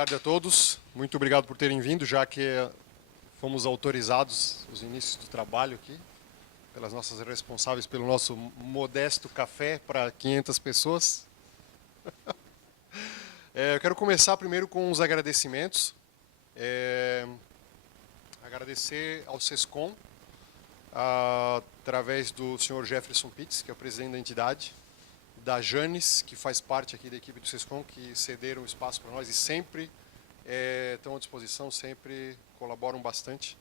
tarde a todos. Muito obrigado por terem vindo, já que fomos autorizados os inícios do trabalho aqui, pelas nossas responsáveis pelo nosso modesto café para 500 pessoas. Eu quero começar primeiro com os agradecimentos. Agradecer ao SESCOM, através do senhor Jefferson Pitts, que é o presidente da entidade, da Janes, que faz parte aqui da equipe do SESCOM, que cederam espaço para nós e sempre estão à disposição, sempre colaboram bastante.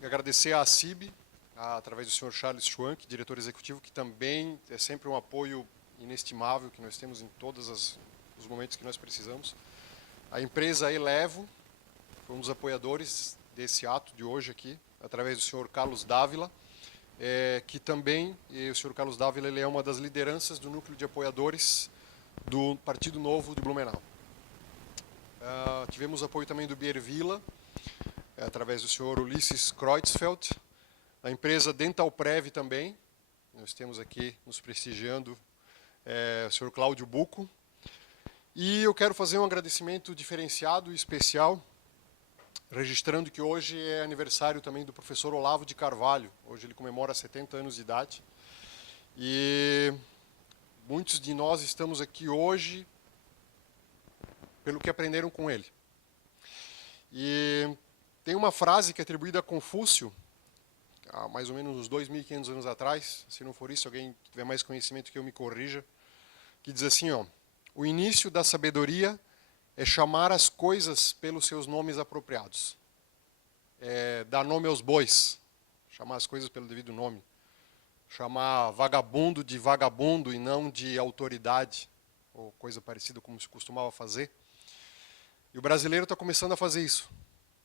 Agradecer à CIB, através do senhor Charles Schwank, diretor executivo, que também é sempre um apoio inestimável que nós temos em todos os momentos que nós precisamos. A empresa Elevo, foi um dos apoiadores desse ato de hoje aqui, através do senhor Carlos Dávila, que também, o senhor Carlos Dávila, ele é uma das lideranças do núcleo de apoiadores do Partido Novo de Blumenau. Tivemos apoio também do Biervilla, através do senhor Ulisses Kreutzfeld, a empresa Dentalprev também, nós temos aqui nos prestigiando o senhor Cláudio Bucco. E eu quero fazer um agradecimento diferenciado e especial, registrando que hoje é aniversário também do professor Olavo de Carvalho. Hoje ele comemora 70 anos de idade. E muitos de nós estamos aqui hoje pelo que aprenderam com ele. E tem uma frase que é atribuída a Confúcio, há mais ou menos uns 2.500 anos atrás, se não for isso, alguém que tiver mais conhecimento que eu me corrija, que diz assim, ó: o início da sabedoria é chamar as coisas pelos seus nomes apropriados. Dar nome aos bois, chamar as coisas pelo devido nome. Chamar vagabundo de vagabundo e não de autoridade, ou coisa parecida como se costumava fazer. E o brasileiro está começando a fazer isso.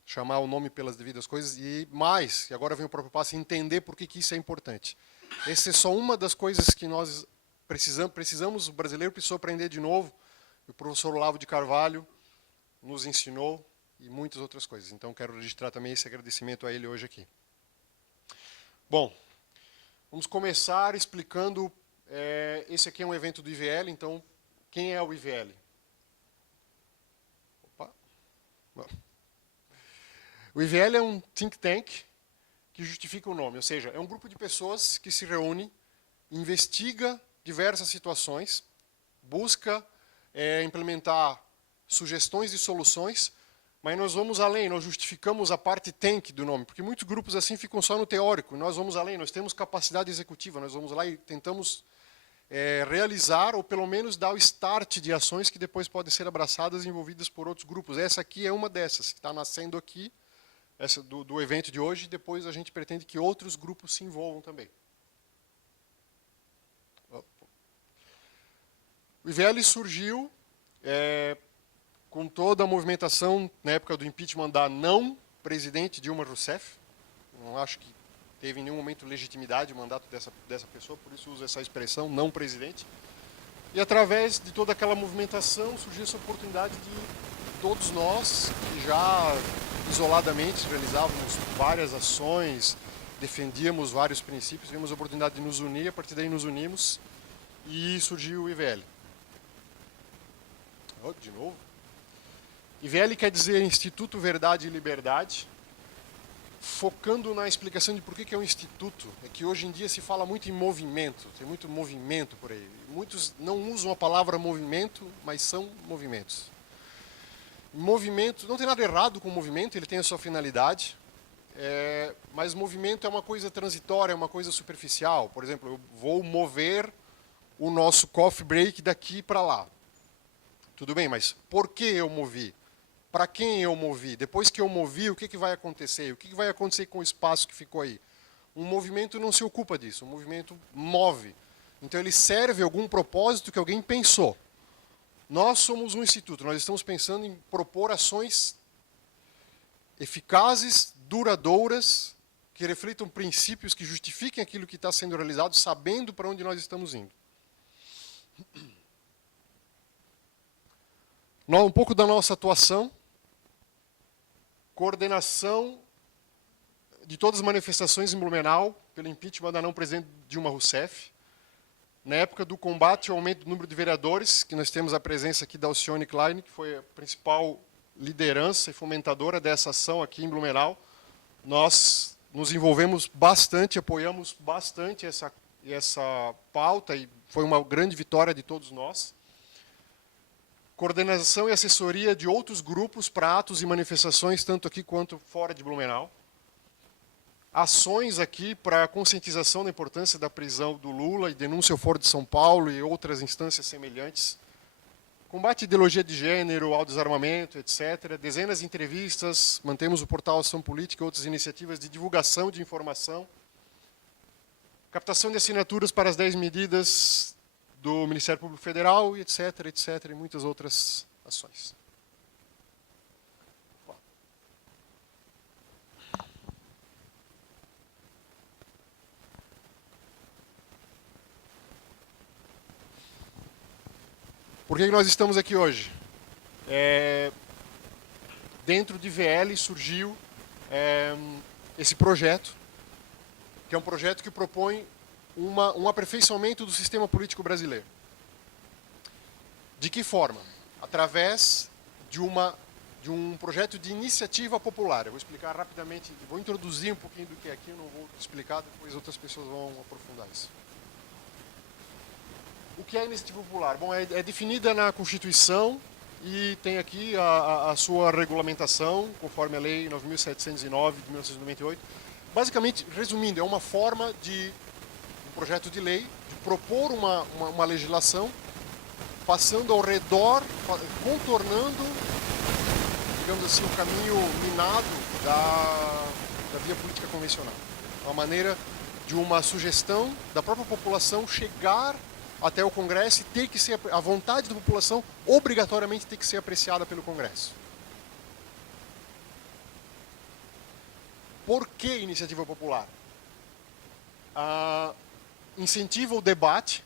Chamar o nome pelas devidas coisas e mais, e agora vem o próprio passo, entender por que isso é importante. Essa é só uma das coisas que nós precisamos, o brasileiro precisou aprender de novo. O professor Olavo de Carvalho nos ensinou e muitas outras coisas. Então, quero registrar também esse agradecimento a ele hoje aqui. Bom, vamos começar explicando. Esse aqui é um evento do IVL, então, quem é o IVL? Opa. Não. O IVL é um think tank que justifica o nome, ou seja, é um grupo de pessoas que se reúne, investiga diversas situações, busca implementar sugestões e soluções, mas nós vamos além, nós justificamos a parte tank do nome, porque muitos grupos assim ficam só no teórico, nós vamos além, nós temos capacidade executiva, nós vamos lá e tentamos realizar, ou pelo menos dar o start de ações que depois podem ser abraçadas e envolvidas por outros grupos. Essa aqui é uma dessas, que está nascendo aqui, essa do evento de hoje, e depois a gente pretende que outros grupos se envolvam também. O IVL surgiu com toda a movimentação na época do impeachment da não presidente Dilma Rousseff. Não acho que teve em nenhum momento legitimidade o mandato dessa pessoa, por isso uso essa expressão, não presidente. E através de toda aquela movimentação surgiu essa oportunidade de todos nós, que já isoladamente realizávamos várias ações, defendíamos vários princípios, tivemos a oportunidade de nos unir, a partir daí nos unimos e surgiu o IVL. De novo. IVL quer dizer Instituto Verdade e Liberdade, focando na explicação de por que é um instituto. É que hoje em dia se fala muito em movimento, tem muito movimento por aí. Muitos não usam a palavra movimento, mas são movimentos. Movimento, não tem nada errado com o movimento, ele tem a sua finalidade, mas movimento é uma coisa transitória, é uma coisa superficial. Por exemplo, eu vou mover o nosso coffee break daqui para lá. Tudo bem, mas por que eu movi? Para quem eu movi? Depois que eu movi, o que vai acontecer? O que vai acontecer com o espaço que ficou aí? Um movimento não se ocupa disso, um movimento move. Então ele serve a algum propósito que alguém pensou. Nós somos um instituto, nós estamos pensando em propor ações eficazes, duradouras, que reflitam princípios que justifiquem aquilo que está sendo realizado, sabendo para onde nós estamos indo. Um pouco da nossa atuação, coordenação de todas as manifestações em Blumenau, pelo impeachment da não presidente Dilma Rousseff. na época do combate ao aumento do número de vereadores, que nós temos a presença aqui da Alcione Klein, que foi a principal liderança e fomentadora dessa ação aqui em Blumenau, nós nos envolvemos bastante, apoiamos bastante essa pauta e foi uma grande vitória de todos nós. Coordenação e assessoria de outros grupos para atos e manifestações, tanto aqui quanto fora de Blumenau. Ações aqui para conscientização da importância da prisão do Lula e denúncia ao Foro de São Paulo e outras instâncias semelhantes. Combate à ideologia de gênero, ao desarmamento, etc. Dezenas de entrevistas, mantemos o portal Ação Política e outras iniciativas de divulgação de informação. Captação de assinaturas para as 10 medidas do Ministério Público Federal, etc., etc., e muitas outras ações. Por que nós estamos aqui hoje? Dentro de VL surgiu esse projeto, que é um projeto que propõe um aperfeiçoamento do sistema político brasileiro. De que forma? Através de um projeto de iniciativa popular. Eu vou explicar rapidamente, vou introduzir um pouquinho do que é aqui, eu não vou explicar, depois outras pessoas vão aprofundar isso. O que é a iniciativa popular? Bom, é definida na Constituição e tem aqui a sua regulamentação, conforme a Lei 9.709 de 1998. Basicamente, resumindo, é uma forma de um projeto de lei, de propor uma legislação, passando ao redor, contornando, digamos assim, o caminho minado da via política convencional. Uma maneira de uma sugestão da própria população chegar até o Congresso e ter que ser, a vontade da população obrigatoriamente tem que ser apreciada pelo Congresso. Por que iniciativa popular? Incentiva o debate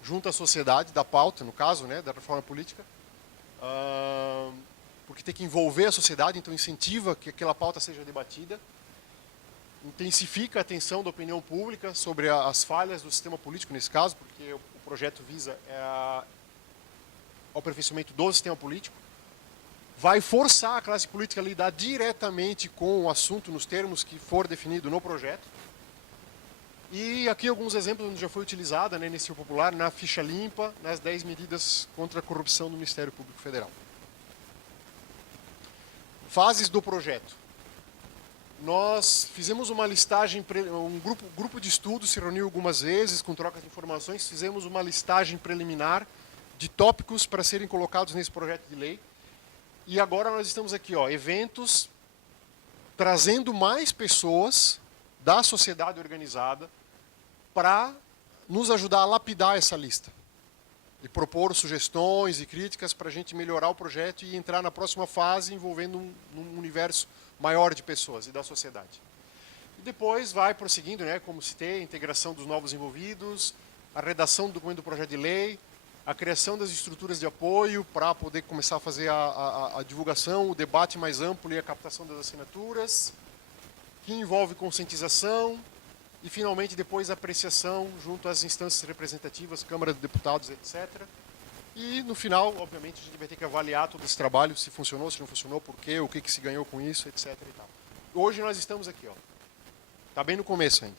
junto à sociedade, da pauta, no caso, né, da reforma política, porque tem que envolver a sociedade, então incentiva que aquela pauta seja debatida, intensifica a atenção da opinião pública sobre as falhas do sistema político, nesse caso, porque o projeto visa o aperfeiçoamento do sistema político, vai forçar a classe política a lidar diretamente com o assunto nos termos que for definido no projeto. E aqui alguns exemplos onde já foi utilizada, né, nesse popular, na ficha limpa, nas 10 medidas contra a corrupção do Ministério Público Federal. Fases do projeto. Nós fizemos uma listagem, um grupo de estudo se reuniu algumas vezes com trocas de informações, fizemos uma listagem preliminar de tópicos para serem colocados nesse projeto de lei. E agora nós estamos aqui, eventos trazendo mais pessoas da sociedade organizada para nos ajudar a lapidar essa lista e propor sugestões e críticas para a gente melhorar o projeto e entrar na próxima fase envolvendo um universo maior de pessoas e da sociedade. E depois vai prosseguindo, né, como citei, a integração dos novos envolvidos, a redação do documento do projeto de lei, a criação das estruturas de apoio para poder começar a fazer a divulgação, o debate mais amplo e a captação das assinaturas, que envolve conscientização e, finalmente, depois a apreciação junto às instâncias representativas, Câmara de Deputados, etc. E, no final, obviamente, a gente vai ter que avaliar todo esse trabalho, se funcionou, se não funcionou, por quê, o que se ganhou com isso, etc. E tal. Hoje nós estamos aqui, está bem no começo ainda.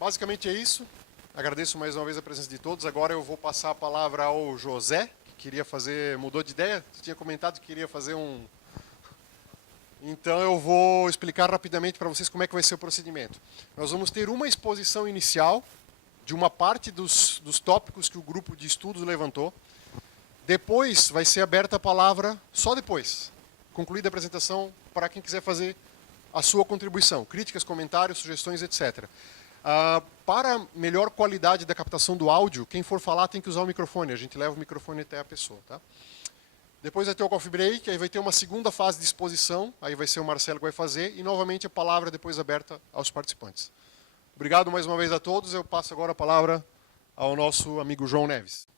Basicamente é isso. Agradeço mais uma vez a presença de todos. Agora eu vou passar a palavra ao José, que queria fazer, mudou de ideia, você tinha comentado que queria fazer um... Então eu vou explicar rapidamente para vocês como é que vai ser o procedimento. Nós vamos ter uma exposição inicial de uma parte dos tópicos que o grupo de estudos levantou. Depois vai ser aberta a palavra, só depois, concluída a apresentação, para quem quiser fazer a sua contribuição, críticas, comentários, sugestões, etc. Para melhor qualidade da captação do áudio, quem for falar tem que usar o microfone, a gente leva o microfone até a pessoa. Tá? Depois vai ter o coffee break, aí vai ter uma segunda fase de exposição, aí vai ser o Marcelo que vai fazer, e novamente a palavra depois aberta aos participantes. Obrigado mais uma vez a todos, eu passo agora a palavra ao nosso amigo João Neves.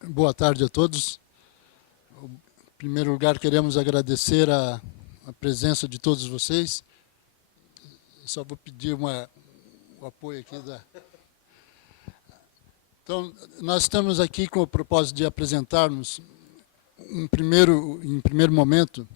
Boa tarde a todos. primeiro lugar, queremos agradecer a presença de todos vocês. Só vou pedir o apoio aqui da... Então, nós estamos aqui com o propósito de apresentarmos, em primeiro momento,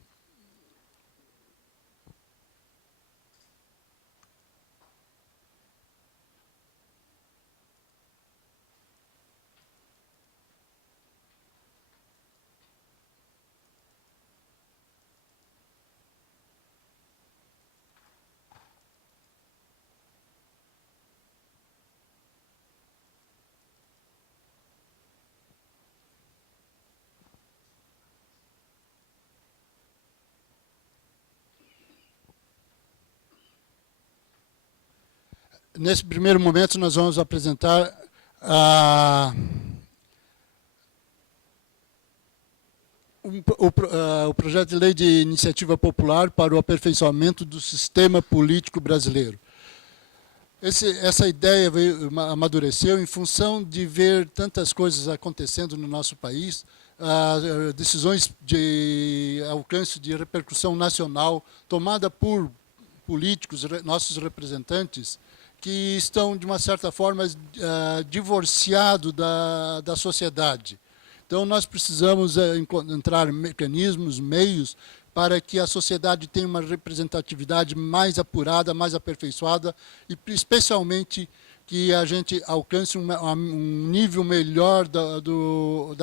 nesse primeiro momento, nós vamos apresentar o projeto de lei de iniciativa popular para o aperfeiçoamento do sistema político brasileiro. Essa ideia amadureceu em função de ver tantas coisas acontecendo no nosso país, decisões de alcance de repercussão nacional, tomada por políticos, nossos representantes, que estão, de uma certa forma, divorciados da sociedade. Então, nós precisamos encontrar mecanismos, meios, para que a sociedade tenha uma representatividade mais apurada, mais aperfeiçoada, e especialmente que a gente alcance um nível melhor do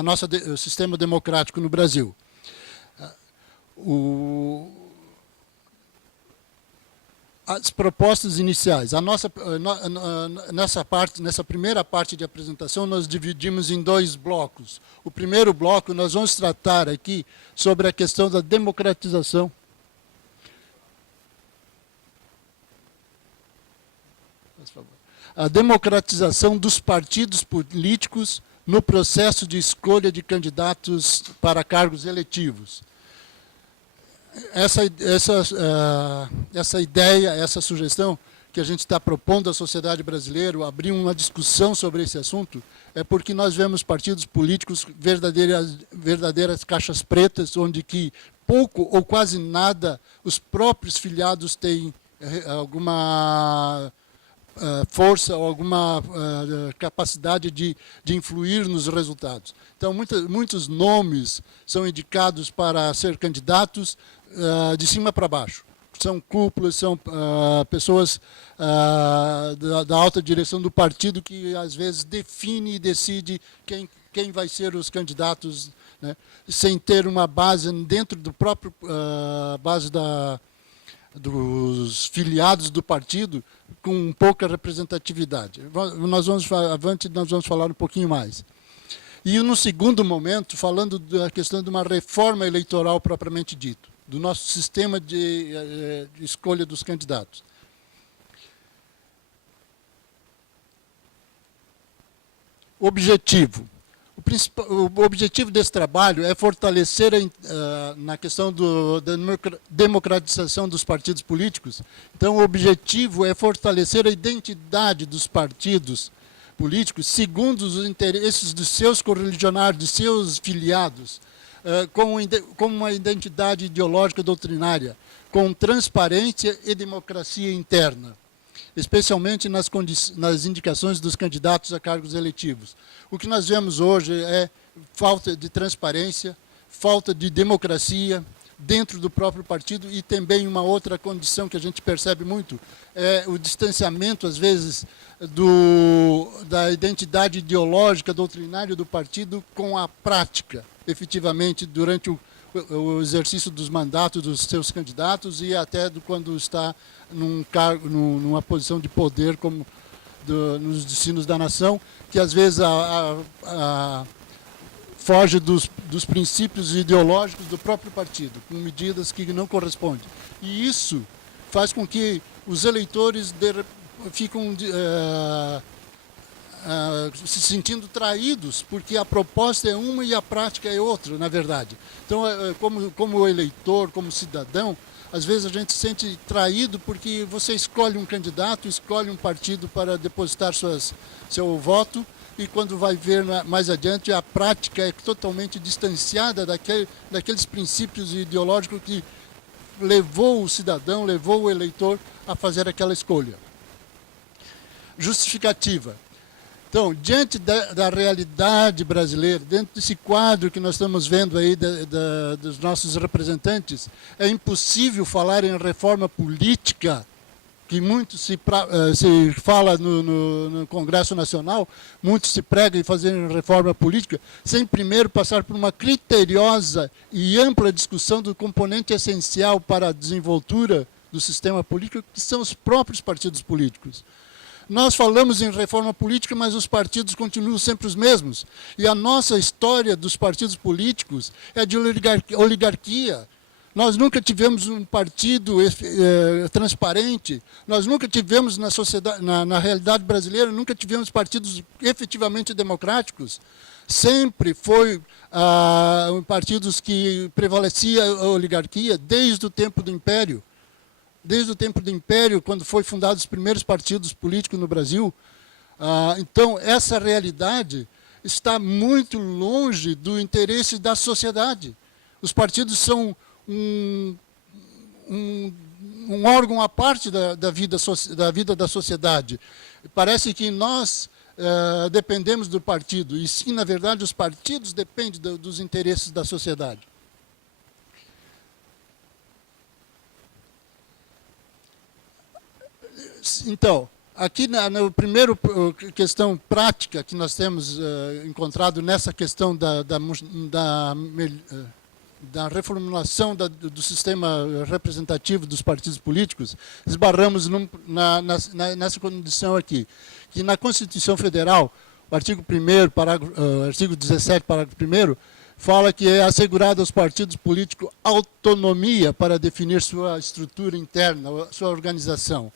nosso sistema democrático no Brasil. As propostas iniciais. Nessa primeira parte de apresentação, nós dividimos em 2 blocos. O primeiro bloco, nós vamos tratar aqui sobre a questão da democratização. A democratização dos partidos políticos no processo de escolha de candidatos para cargos eletivos. Essa ideia, essa sugestão que a gente está propondo à sociedade brasileira, abrir uma discussão sobre esse assunto, é porque nós vemos partidos políticos verdadeiras caixas pretas, onde que pouco ou quase nada os próprios filiados têm alguma força ou alguma capacidade de influir nos resultados. Então, muitos nomes são indicados para ser candidatos de cima para baixo. São cúpulas, são pessoas da alta direção do partido que, às vezes, define e decide quem vai ser os candidatos, né, sem ter uma base dentro do próprio base dos filiados do partido, com pouca representatividade. Nós vamos falar um pouquinho mais. E, no segundo momento, falando da questão de uma reforma eleitoral propriamente dito, do nosso sistema de escolha dos candidatos. Objetivo. O objetivo desse trabalho é fortalecer, na questão da democratização dos partidos políticos. Então, o objetivo é fortalecer a identidade dos partidos políticos segundo os interesses dos seus correligionários, dos seus filiados, com uma identidade ideológica doutrinária, com transparência e democracia interna, especialmente nas indicações dos candidatos a cargos eletivos. O que nós vemos hoje é falta de transparência, falta de democracia dentro do próprio partido, e também uma outra condição que a gente percebe muito, é o distanciamento, às vezes, da identidade ideológica, doutrinária do partido com a prática, efetivamente, durante o exercício dos mandatos dos seus candidatos e até quando está numa posição de poder, como nos destinos da nação, que às vezes foge dos princípios ideológicos do próprio partido, com medidas que não correspondem. E isso faz com que os eleitores ficam se sentindo traídos, porque a proposta é uma e a prática é outra, na verdade. Então, como eleitor, como cidadão, às vezes a gente se sente traído porque você escolhe um candidato, escolhe um partido para depositar seu voto, e quando vai ver mais adiante, a prática é totalmente distanciada daqueles princípios ideológicos que levou o cidadão, levou o eleitor a fazer aquela escolha. Justificativa. Então, diante da realidade brasileira, dentro desse quadro que nós estamos vendo aí dos nossos representantes, é impossível falar em reforma política, que muito se fala no Congresso Nacional, muito se prega em fazer reforma política, sem primeiro passar por uma criteriosa e ampla discussão do componente essencial para a desenvoltura do sistema político, que são os próprios partidos políticos. Nós falamos em reforma política, mas os partidos continuam sempre os mesmos. E a nossa história dos partidos políticos é de oligarquia. Nós nunca tivemos um partido transparente, nós nunca tivemos na sociedade, na realidade brasileira, nunca tivemos partidos efetivamente democráticos. Sempre foi partidos que prevalecia a oligarquia desde o tempo do Império. Desde o tempo do Império, quando foi fundados os primeiros partidos políticos no Brasil. Então, essa realidade está muito longe do interesse da sociedade. Os partidos são um órgão à parte da vida da sociedade. Parece que nós dependemos do partido, e sim, na verdade, os partidos dependem dos interesses da sociedade. Então, aqui na primeira questão prática que nós temos encontrado nessa questão da reformulação do sistema representativo dos partidos políticos, esbarramos nessa condição aqui, que na Constituição Federal, o artigo 1º, artigo 17, parágrafo 1º, fala que é assegurada aos partidos políticos autonomia para definir sua estrutura interna, sua organização.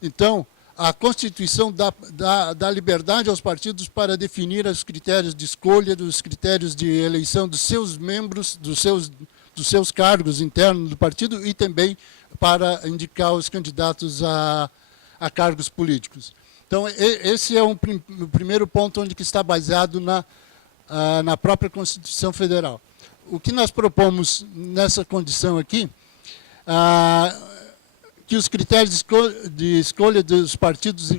Então, a Constituição dá liberdade aos partidos para definir os critérios de escolha, os critérios de eleição dos seus membros, dos seus cargos internos do partido e também para indicar os candidatos a cargos políticos. Então, esse é o primeiro ponto onde que está baseado na própria Constituição Federal. O que nós propomos nessa condição aqui, que os critérios de escolha dos partidos,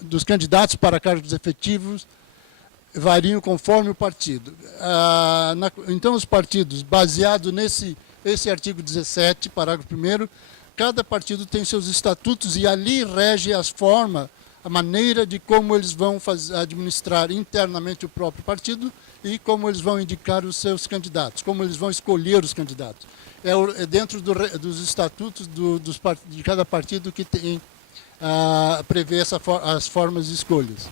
dos candidatos para cargos efetivos, variam conforme o partido. Então, os partidos, baseado esse artigo 17, parágrafo 1º, cada partido tem seus estatutos e ali rege a maneira de como eles vão administrar internamente o próprio partido e como eles vão indicar os seus candidatos, como eles vão escolher os candidatos. É dentro dos estatutos de cada partido que prevê as formas de escolhas.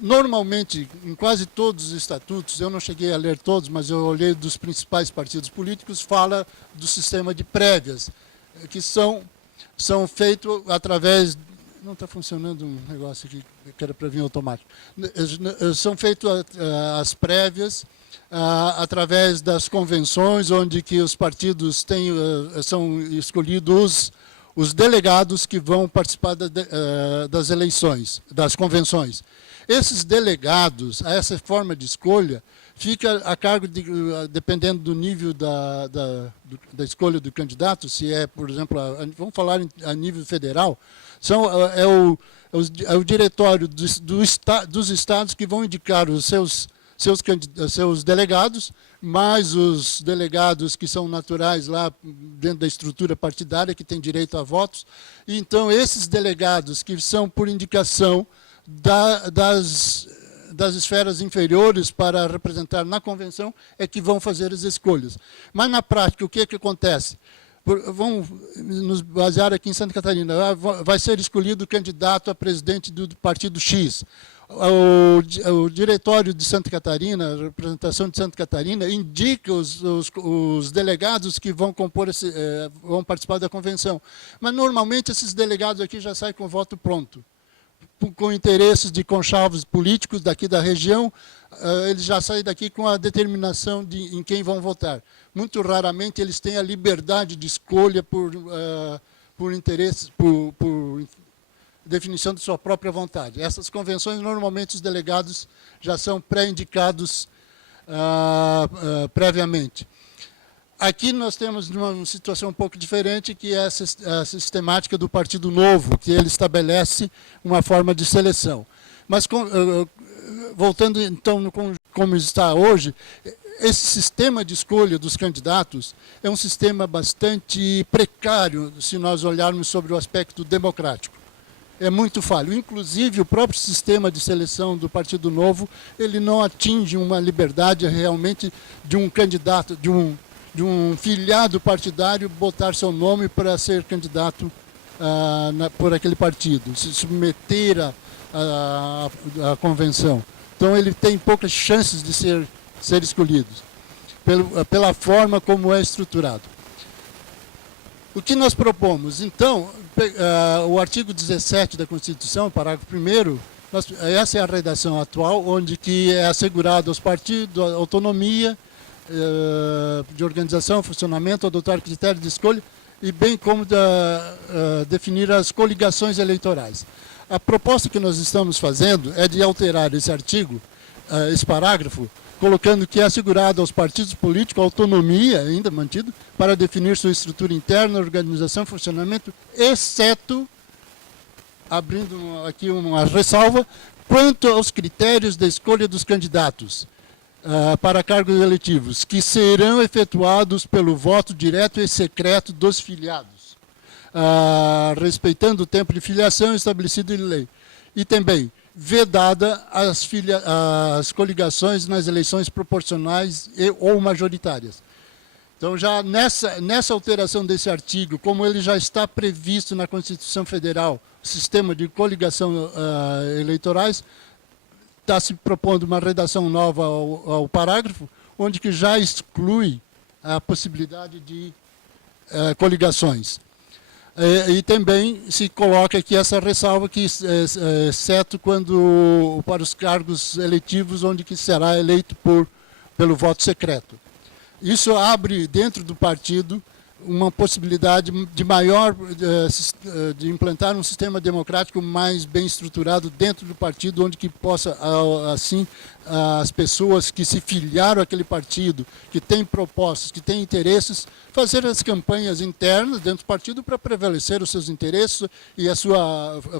Normalmente, em quase todos os estatutos, eu não cheguei a ler todos, mas eu olhei dos principais partidos políticos, fala do sistema de prévias, que são feitos através... Não está funcionando um negócio aqui que era para vir automático. São feitas as prévias através das convenções, onde que os partidos são escolhidos os delegados que vão participar das eleições, das convenções. Esses delegados, essa forma de escolha, fica a cargo, dependendo do nível da escolha do candidato, se é, por exemplo, vamos falar a nível federal, é o diretório dos estados que vão indicar os seus delegados, mais os delegados que são naturais lá dentro da estrutura partidária, que têm direito a votos. E, então, esses delegados que são por indicação das esferas inferiores para representar na convenção é que vão fazer as escolhas. Mas, na prática, o que acontece? Vamos nos basear aqui em Santa Catarina. Vai ser escolhido o candidato a presidente do partido X. O diretório de Santa Catarina, a representação de Santa Catarina, indica os delegados que vão vão participar da convenção. Mas, normalmente, esses delegados aqui já saem com voto pronto. Com interesses de conchavos políticos daqui da região, eles já saem daqui com a determinação em quem vão votar. Muito raramente eles têm a liberdade de escolha por interesses, definição de sua própria vontade. Essas convenções, normalmente, os delegados já são pré-indicados previamente. Aqui nós temos uma situação um pouco diferente, que é a sistemática do Partido Novo, que ele estabelece uma forma de seleção. Mas, voltando então como está hoje, esse sistema de escolha dos candidatos é um sistema bastante precário, se nós olharmos sobre o aspecto democrático. É muito falho. Inclusive, o próprio sistema de seleção do Partido Novo, ele não atinge uma liberdade realmente de um candidato, de um filiado partidário botar seu nome para ser candidato por aquele partido, se submeter à convenção. Então, ele tem poucas chances de ser escolhido, pela forma como é estruturado. O que nós propomos? Então, o artigo 17 da Constituição, parágrafo 1º, essa é a redação atual, onde que é assegurado aos partidos a autonomia de organização, funcionamento, adotar critérios de escolha, e bem como definir as coligações eleitorais. A proposta que nós estamos fazendo é de alterar esse artigo, esse parágrafo, colocando que é assegurado aos partidos políticos autonomia, ainda mantido, para definir sua estrutura interna, organização, funcionamento, exceto, abrindo aqui uma ressalva, quanto aos critérios da escolha dos candidatos para cargos eletivos, que serão efetuados pelo voto direto e secreto dos filiados, respeitando o tempo de filiação estabelecido em lei. E também, vedada as coligações nas eleições proporcionais ou majoritárias. Então, já nessa alteração desse artigo, como ele já está previsto na Constituição Federal, o sistema de coligação eleitorais, está se propondo uma redação nova ao parágrafo, onde que já exclui a possibilidade de coligações. E também se coloca aqui essa ressalva, que exceto quando para os cargos eletivos, onde que será eleito pelo voto secreto. Isso abre dentro do partido uma possibilidade de implantar um sistema democrático mais bem estruturado dentro do partido, onde que possa, assim, as pessoas que se filiaram àquele partido, que têm propostas, que têm interesses, fazer as campanhas internas dentro do partido para prevalecer os seus interesses e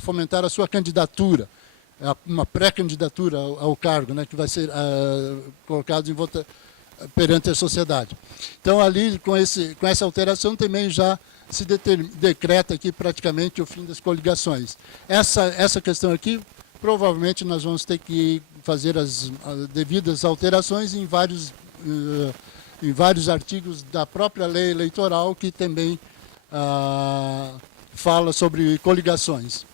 fomentar a sua candidatura, uma pré-candidatura ao cargo, né, que vai ser colocado em votação perante a sociedade. Então, ali, com essa alteração, também já se decreta aqui praticamente o fim das coligações. Essa questão aqui, provavelmente nós vamos ter que fazer as devidas alterações em vários artigos da própria lei eleitoral, que também fala sobre coligações.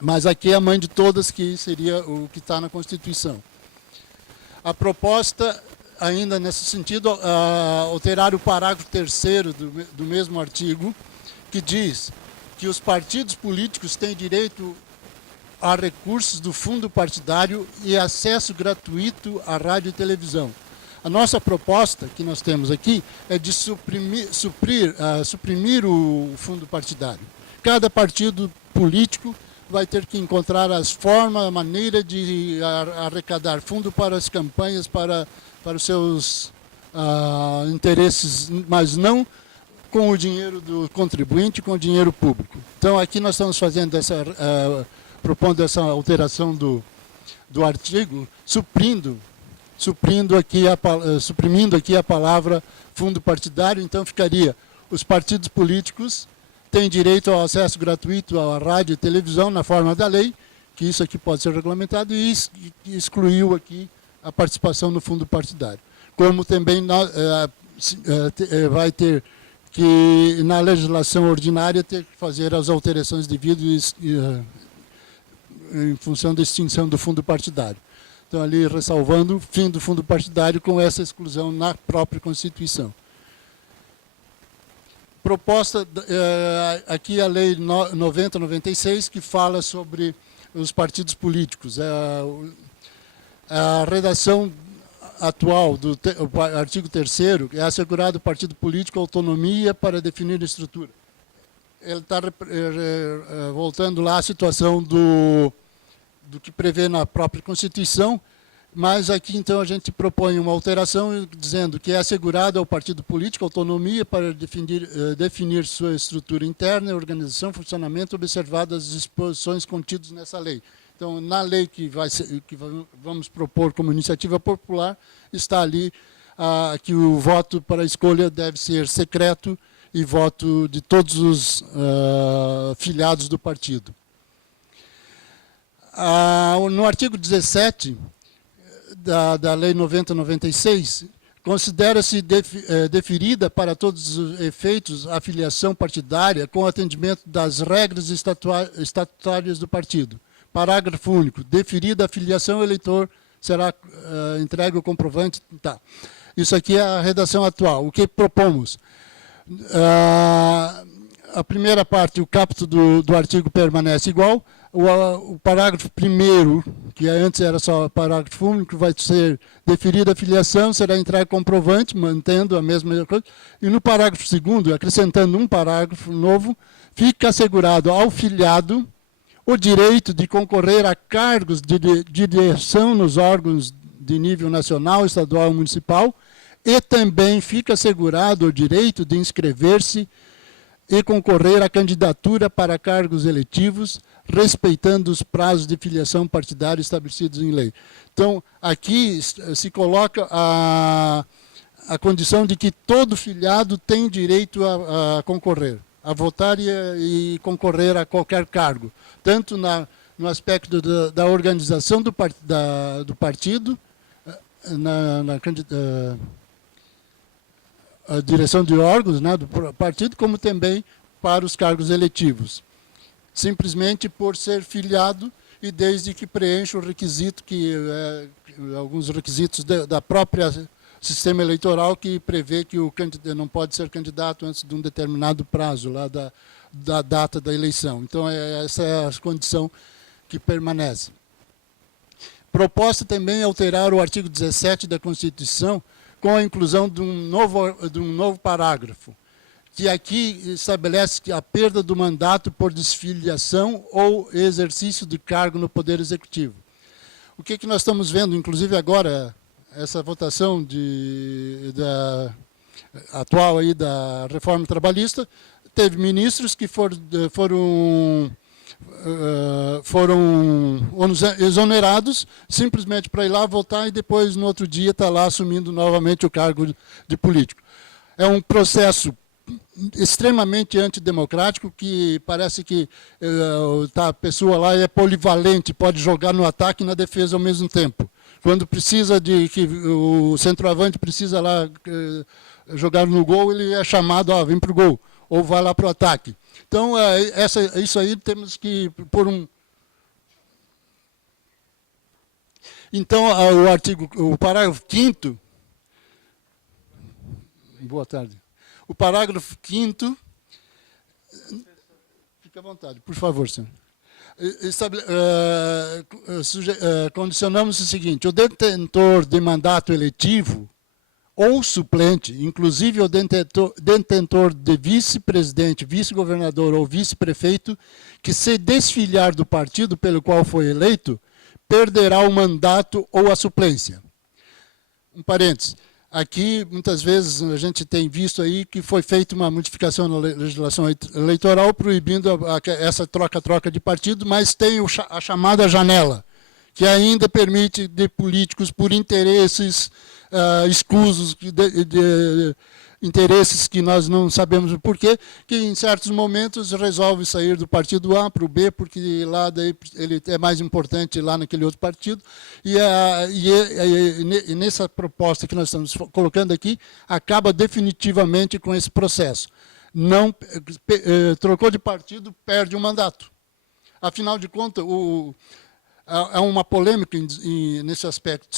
Mas aqui é a mãe de todas, que seria o que está na Constituição. A proposta, ainda nesse sentido, alterar o parágrafo 3º do mesmo artigo, que diz que os partidos políticos têm direito a recursos do fundo partidário e acesso gratuito à rádio e televisão. A nossa proposta, que nós temos aqui, é de suprimir o fundo partidário. Cada partido político vai ter que encontrar as formas, a maneira de arrecadar fundo para as campanhas, para os seus interesses, mas não com o dinheiro do contribuinte, com o dinheiro público. Então, aqui nós estamos fazendo propondo essa alteração do artigo, suprimindo aqui a palavra fundo partidário. Então, ficaria: os partidos políticos têm direito ao acesso gratuito à rádio e televisão na forma da lei, que isso aqui pode ser regulamentado, e excluiu aqui a participação no fundo partidário. Como também vai ter que, na legislação ordinária, ter que fazer as alterações devidas em função da extinção do fundo partidário. Então, ali ressalvando o fim do fundo partidário com essa exclusão na própria Constituição. Proposta, aqui a Lei 90/96, que fala sobre os partidos políticos. A redação atual do artigo 3º é assegurado ao partido político autonomia para definir a estrutura. ele está voltando lá à situação do que prevê na própria Constituição, mas aqui, então, a gente propõe uma alteração dizendo que é assegurada ao partido político autonomia para definir sua estrutura interna, organização, funcionamento, observadas as disposições contidas nessa lei. Então, na lei que vamos propor como iniciativa popular, está ali que o voto para a escolha deve ser secreto e voto de todos os filiados do partido. No artigo 17 da Lei 90/96, considera-se deferida para todos os efeitos a filiação partidária com atendimento das regras estatutárias do partido. Parágrafo único. Deferida a filiação, o eleitor será entregue o comprovante. Tá. Isso aqui é a redação atual. O que propomos? A primeira parte, o caput do artigo permanece igual. O parágrafo primeiro, que antes era só parágrafo único, vai ser deferida a filiação, será entregue comprovante, mantendo a mesma coisa. E no parágrafo segundo, acrescentando um parágrafo novo, fica assegurado ao filiado o direito de concorrer a cargos de direção nos órgãos de nível nacional, estadual e municipal, e também fica assegurado o direito de inscrever-se e concorrer à candidatura para cargos eletivos, respeitando os prazos de filiação partidária estabelecidos em lei. Então, aqui se coloca a condição de que todo filiado tem direito a concorrer, a votar e concorrer a qualquer cargo, tanto no aspecto da organização do partido, a direção de órgãos, né, do partido, como também para os cargos eletivos. Simplesmente por ser filiado e desde que preencha o requisito, alguns requisitos da própria sistema eleitoral que prevê que o candidato não pode ser candidato antes de um determinado prazo lá da data da eleição. Então, essa é a condição que permanece. Proposta também alterar o artigo 17 da Constituição com a inclusão de um novo parágrafo, que aqui estabelece que a perda do mandato por desfiliação ou exercício de cargo no Poder Executivo. O que nós estamos vendo, inclusive agora, essa votação atual aí da reforma trabalhista, teve ministros que foram exonerados simplesmente para ir lá votar e depois, no outro dia, está lá assumindo novamente o cargo de político. É um processo extremamente antidemocrático, que parece que a pessoa lá é polivalente, pode jogar no ataque e na defesa ao mesmo tempo. Quando precisa que o centroavante precisa lá jogar no gol, ele é chamado, vem para o gol, ou vai lá para o ataque. Então, isso aí temos que pôr um... Então, o parágrafo 5º... Boa tarde. O parágrafo 5º... Fique à vontade, por favor, senhor. Condicionamos o seguinte: o detentor de mandato eletivo ou suplente, inclusive o detentor de vice-presidente, vice-governador ou vice-prefeito, que se desfiliar do partido pelo qual foi eleito, perderá o mandato ou a suplência. Um parênteses. Aqui, muitas vezes, a gente tem visto aí que foi feita uma modificação na legislação eleitoral proibindo essa troca-troca de partido, mas tem a chamada janela, que ainda permite de políticos por interesses escusos, interesses que nós não sabemos o porquê, que em certos momentos resolve sair do partido A para o B, porque lá daí ele é mais importante lá naquele outro partido. E nessa proposta que nós estamos colocando aqui, acaba definitivamente com esse processo. Não trocou de partido, perde o mandato. Afinal de contas, há uma polêmica nesse aspecto,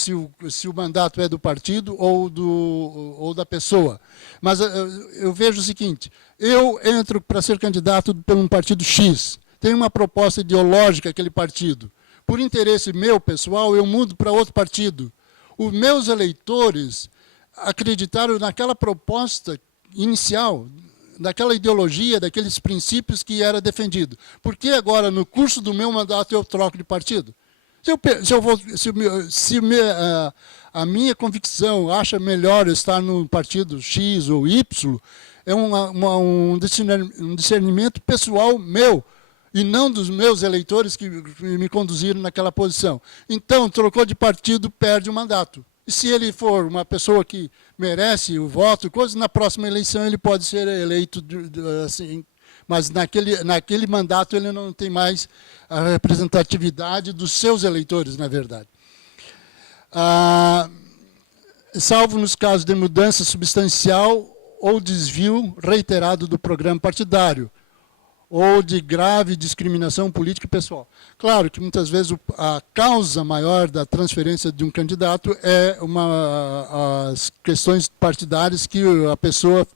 se o mandato é do partido ou da pessoa. Mas eu vejo o seguinte: eu entro para ser candidato por um partido X, tem uma proposta ideológica aquele partido. Por interesse meu, pessoal, eu mudo para outro partido. Os meus eleitores acreditaram naquela proposta inicial, daquela ideologia, daqueles princípios que era defendido. Por que agora, no curso do meu mandato, eu troco de partido? A minha convicção acha melhor estar no partido X ou Y, é um discernimento pessoal meu, e não dos meus eleitores que me conduziram naquela posição. Então, trocou de partido, perde o mandato. E se ele for uma pessoa que merece o voto, na próxima eleição ele pode ser eleito assim, mas naquele mandato ele não tem mais a representatividade dos seus eleitores, na verdade. Salvo nos casos de mudança substancial ou desvio reiterado do programa partidário, ou de grave discriminação política e pessoal. Claro que muitas vezes a causa maior da transferência de um candidato é as questões partidárias que a pessoa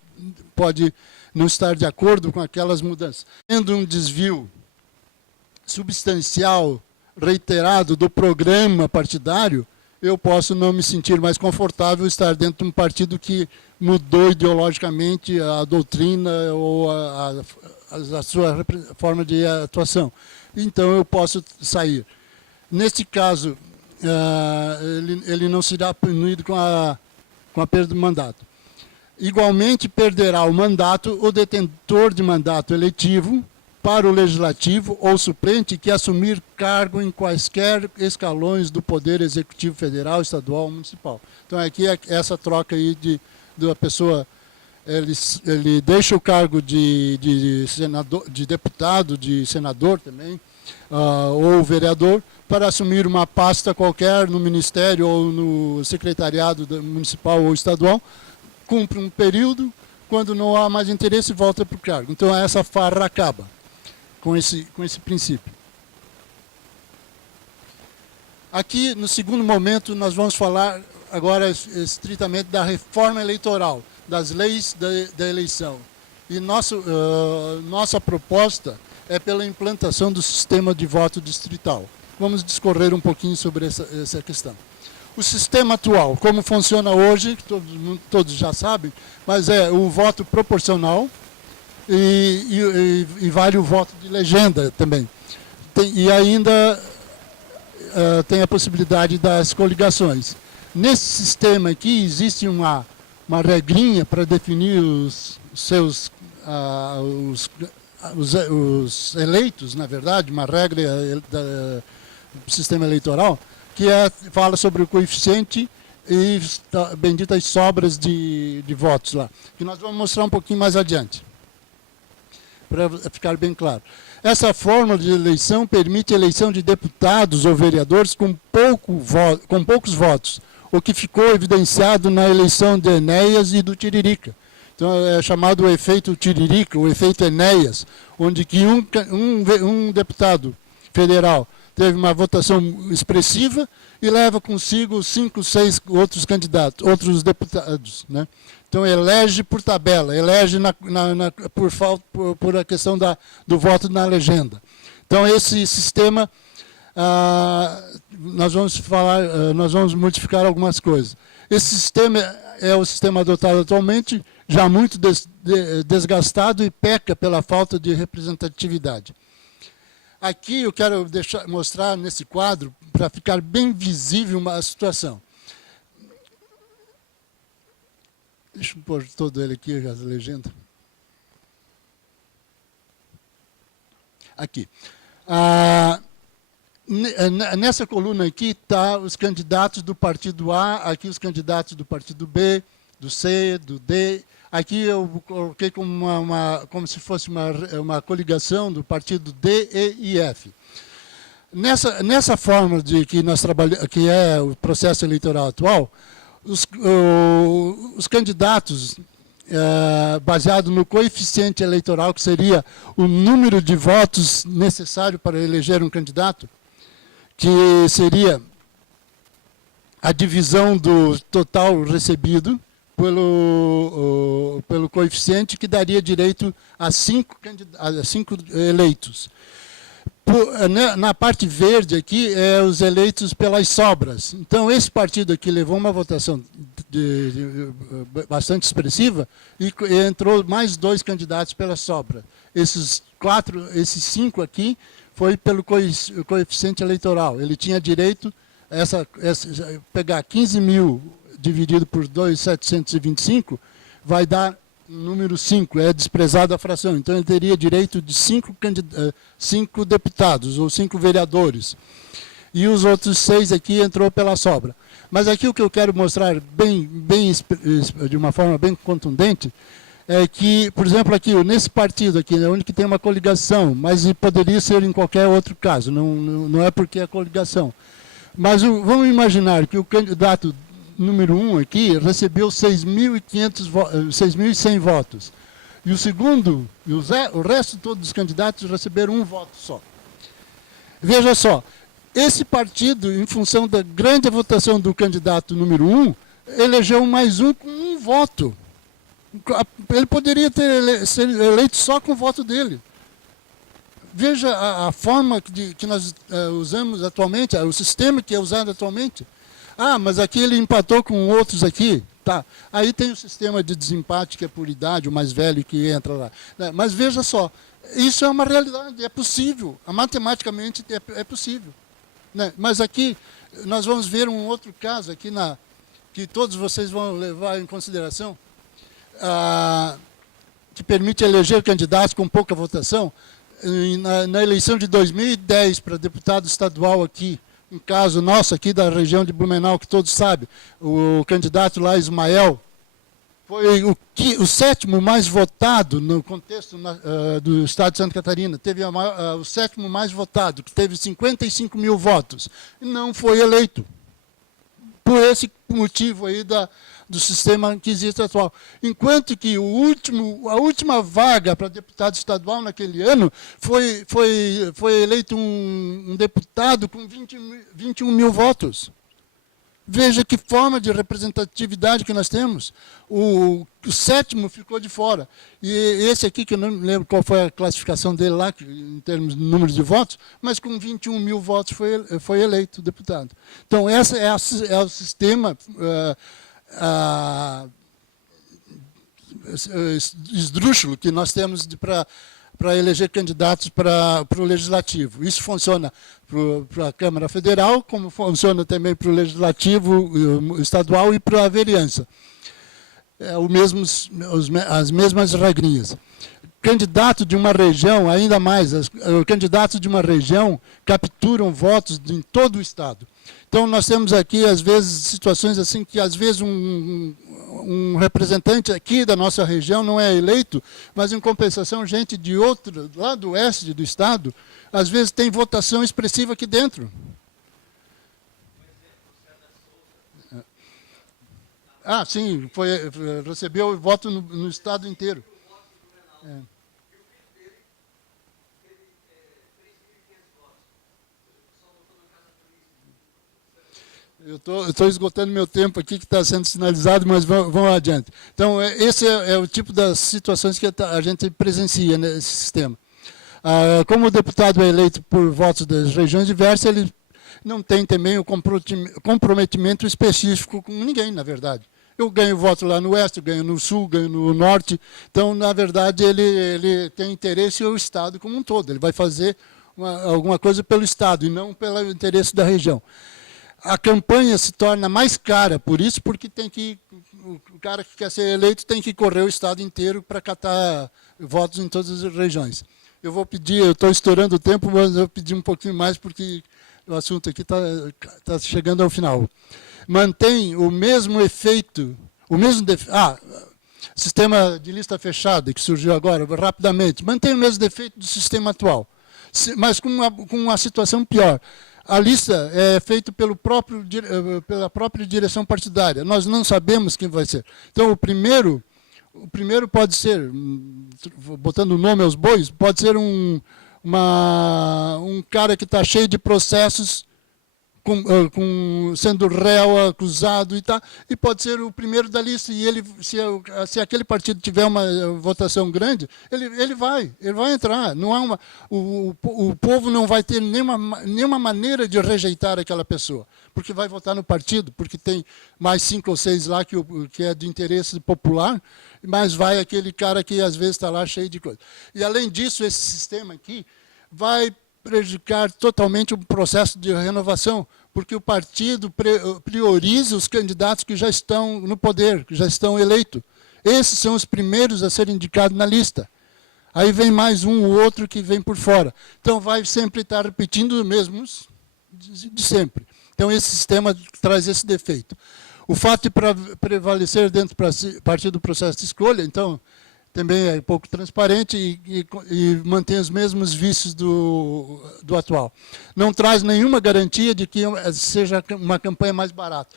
pode não estar de acordo com aquelas mudanças. Tendo um desvio substancial, reiterado do programa partidário, eu posso não me sentir mais confortável estar dentro de um partido que mudou ideologicamente a doutrina ou a sua forma de atuação. Então, eu posso sair. Neste caso, ele não será punido com a perda do mandato. Igualmente, perderá o mandato o detentor de mandato eletivo para o legislativo ou suplente que assumir cargo em quaisquer escalões do Poder Executivo Federal, Estadual ou Municipal. Então, aqui é essa troca aí da pessoa, ele deixa o cargo de senador, de deputado, de senador também, ou vereador, para assumir uma pasta qualquer no Ministério ou no Secretariado Municipal ou Estadual, cumpre um período, quando não há mais interesse, volta para o cargo. Então, essa farra acaba com esse princípio. Aqui, no segundo momento, nós vamos falar agora estritamente da reforma eleitoral, das leis da eleição. E nossa proposta é pela implantação do sistema de voto distrital. Vamos discorrer um pouquinho sobre essa questão. O sistema atual, como funciona hoje, todos já sabem, mas é o voto proporcional e vale o voto de legenda também. E ainda tem a possibilidade das coligações. Nesse sistema aqui existe uma regrinha para definir os eleitos, na verdade, uma regra do sistema eleitoral, que fala sobre o coeficiente e benditas sobras de votos lá, que nós vamos mostrar um pouquinho mais adiante, para ficar bem claro. Essa forma de eleição permite a eleição de deputados ou vereadores com poucos votos, o que ficou evidenciado na eleição de Enéas e do Tiririca. Então, é chamado o efeito Tiririca, o efeito Enéas, onde que um deputado federal teve uma votação expressiva e leva consigo 5, 6 outros candidatos, outros deputados, né? Então, elege por tabela, elege por a questão do voto na legenda. Então, esse sistema, nós vamos modificar algumas coisas. Esse sistema é o sistema adotado atualmente, já muito desgastado e peca pela falta de representatividade. Aqui eu quero mostrar nesse quadro, para ficar bem visível a situação. Deixa eu pôr todo ele aqui, a legenda. Aqui. Nessa coluna aqui está os candidatos do partido A, aqui os candidatos do partido B, do C, do D. Aqui eu coloquei como se fosse uma coligação do partido D, E e F. Nessa forma que nós trabalhamos, que é o processo eleitoral atual, os candidatos, baseado no coeficiente eleitoral, que seria o número de votos necessário para eleger um candidato, que seria a divisão do total recebido pelo coeficiente, que daria direito a 5 eleitos. Na parte verde aqui, os eleitos pelas sobras. Então, esse partido aqui levou uma votação bastante expressiva, e entrou mais 2 candidatos pela sobra. Esses 5 aqui foi pelo coeficiente eleitoral. Ele tinha direito a pegar 15 mil dividido por 2.725, vai dar número 5, é desprezada a fração. Então, ele teria direito de 5 deputados ou 5 vereadores. E os outros 6 aqui entrou pela sobra. Mas aqui o que eu quero mostrar de uma forma bem contundente é que, por exemplo, aqui nesse partido aqui, onde que tem uma coligação, mas poderia ser em qualquer outro caso, não é porque é coligação. Mas vamos imaginar que o candidato número 1 aqui recebeu 6.100 votos. E o segundo, o resto todos dos candidatos receberam 1 voto só. Veja só, esse partido, em função da grande votação do candidato número 1, elegeu mais um com 1 voto. Ele poderia ser eleito só com o voto dele. Veja a forma que nós usamos atualmente, o sistema que é usado atualmente. Ah, mas aqui ele empatou com outros aqui. Tá. Aí tem o sistema de desempate, que é por idade, o mais velho que entra lá. Mas veja só, isso é uma realidade, é possível. Matematicamente é possível. Mas aqui nós vamos ver um outro caso aqui que todos vocês vão levar em consideração, que permite eleger candidatos com pouca votação. Na eleição de 2010 para deputado estadual aqui, um caso nosso aqui da região de Blumenau, que todos sabem, o candidato lá, Ismael, foi o 7º mais votado no contexto do estado de Santa Catarina. Teve o 7º mais votado, que teve 55 mil votos. E não foi eleito. Por esse motivo aí do sistema que existe atual. Enquanto que a última vaga para deputado estadual naquele ano foi eleito um deputado com 21 mil votos. Veja que forma de representatividade que nós temos. O 7º ficou de fora. E esse aqui, que eu não me lembro qual foi a classificação dele lá, em termos de número de votos, mas com 21 mil votos foi eleito deputado. Então, esse é o sistema esdrúxulo que nós temos para eleger candidatos para o Legislativo. Isso funciona para a Câmara Federal, como funciona também para o Legislativo Estadual e para a vereança. As mesmas regrinhas. Candidato de uma região, ainda mais, candidatos de uma região capturam votos em todo o Estado. Então, nós temos aqui, às vezes, situações assim que, às vezes, um representante aqui da nossa região não é eleito, mas, em compensação, gente de outro, lá do oeste do Estado, às vezes tem votação expressiva aqui dentro. Ah, sim, recebeu o voto no Estado inteiro. Eu estou esgotando meu tempo aqui, que está sendo sinalizado, mas vamos adiante. Então, esse é o tipo das situações que a gente presencia nesse sistema. Como o deputado é eleito por votos das regiões diversas, ele não tem também o comprometimento específico com ninguém, na verdade. Eu ganho voto lá no oeste, ganho no sul, ganho no norte. Então, na verdade, ele tem interesse no Estado como um todo. Ele vai fazer alguma coisa pelo Estado e não pelo interesse da região. A campanha se torna mais cara, por isso, porque o cara que quer ser eleito tem que correr o Estado inteiro para catar votos em todas as regiões. Eu vou pedir, eu estou estourando o tempo, mas eu vou pedir um pouquinho mais, porque o assunto aqui está chegando ao final. Mantém o mesmo efeito, sistema de lista fechada, que surgiu agora, rapidamente, mantém o mesmo defeito do sistema atual, mas com uma situação pior. A lista é feita pela própria direção partidária. Nós não sabemos quem vai ser. Então, o primeiro pode ser, botando o nome aos bois, pode ser um cara que está cheio de processos sendo réu, acusado e tal, e pode ser o primeiro da lista. E ele, se aquele partido tiver uma votação grande, ele vai entrar. Não há o povo não vai ter nenhuma maneira de rejeitar aquela pessoa, porque vai votar no partido, porque tem mais 5 ou 6 lá que é de interesse popular, mas vai aquele cara que às vezes está lá cheio de coisa. E além disso, esse sistema aqui vai prejudicar totalmente o processo de renovação, porque o partido prioriza os candidatos que já estão no poder, que já estão eleitos. Esses são os primeiros a serem indicados na lista. Aí vem mais um ou outro que vem por fora. Então vai sempre estar repetindo os mesmos de sempre. Então esse sistema traz esse defeito. O fato de prevalecer dentro do partido do processo de escolha, então, também é pouco transparente e mantém os mesmos vícios do atual. Não traz nenhuma garantia de que seja uma campanha mais barata.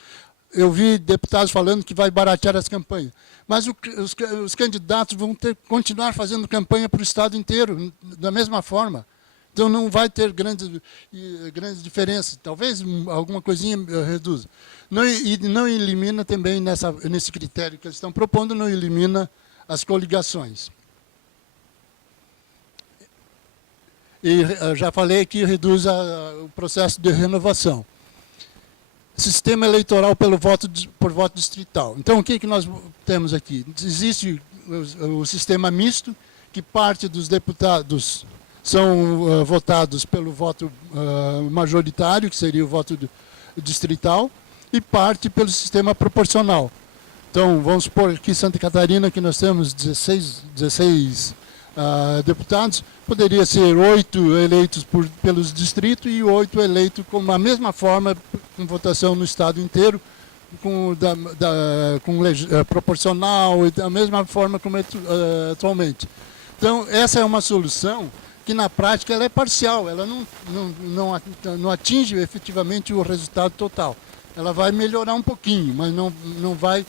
Eu vi deputados falando que vai baratear as campanhas. Mas os candidatos vão continuar fazendo campanha para o Estado inteiro, da mesma forma. Então não vai ter grandes diferenças. Talvez alguma coisinha reduza. E não elimina também, nesse critério que eles estão propondo, não elimina as coligações. E já falei que reduz o processo de renovação. Sistema eleitoral por voto distrital. Então, o que nós temos aqui? Existe o sistema misto, que parte dos deputados são votados pelo voto majoritário, que seria o voto distrital, e parte pelo sistema proporcional. Então, vamos supor aqui em Santa Catarina, que nós temos 16 deputados, poderia ser 8 eleitos pelos distritos e 8 eleitos com a mesma forma, com votação no Estado inteiro, com proporcional, e da mesma forma como é atualmente. Então, essa é uma solução que, na prática, ela é parcial, ela não atinge efetivamente o resultado total. Ela vai melhorar um pouquinho, mas não vai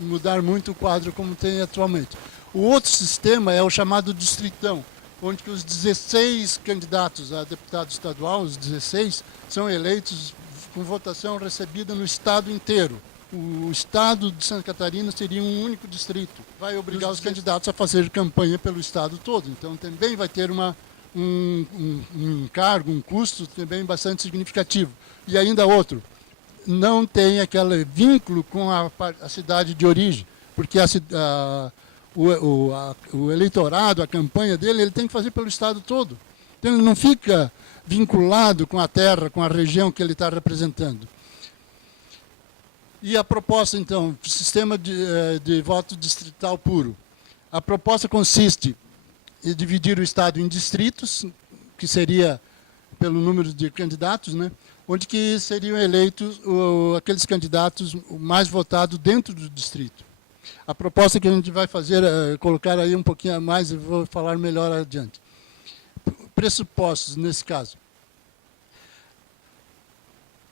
mudar muito o quadro como tem atualmente. O outro sistema é o chamado distritão, onde que os 16 candidatos a deputado estadual, os 16, são eleitos com votação recebida no Estado inteiro. O Estado de Santa Catarina seria um único distrito. Vai obrigar os candidatos a fazer campanha pelo Estado todo. Então também vai ter um encargo, um custo também bastante significativo. E ainda outro, não tem aquele vínculo com a cidade de origem, porque o eleitorado, a campanha dele, ele tem que fazer pelo Estado todo. Então ele não fica vinculado com a terra, com a região que ele está representando. E a proposta, então, sistema de voto distrital puro. A proposta consiste em dividir o Estado em distritos, que seria pelo número de candidatos, né? Onde que seriam eleitos aqueles candidatos mais votados dentro do distrito. A proposta que a gente vai fazer é colocar aí um pouquinho a mais, e vou falar melhor adiante. Pressupostos, nesse caso.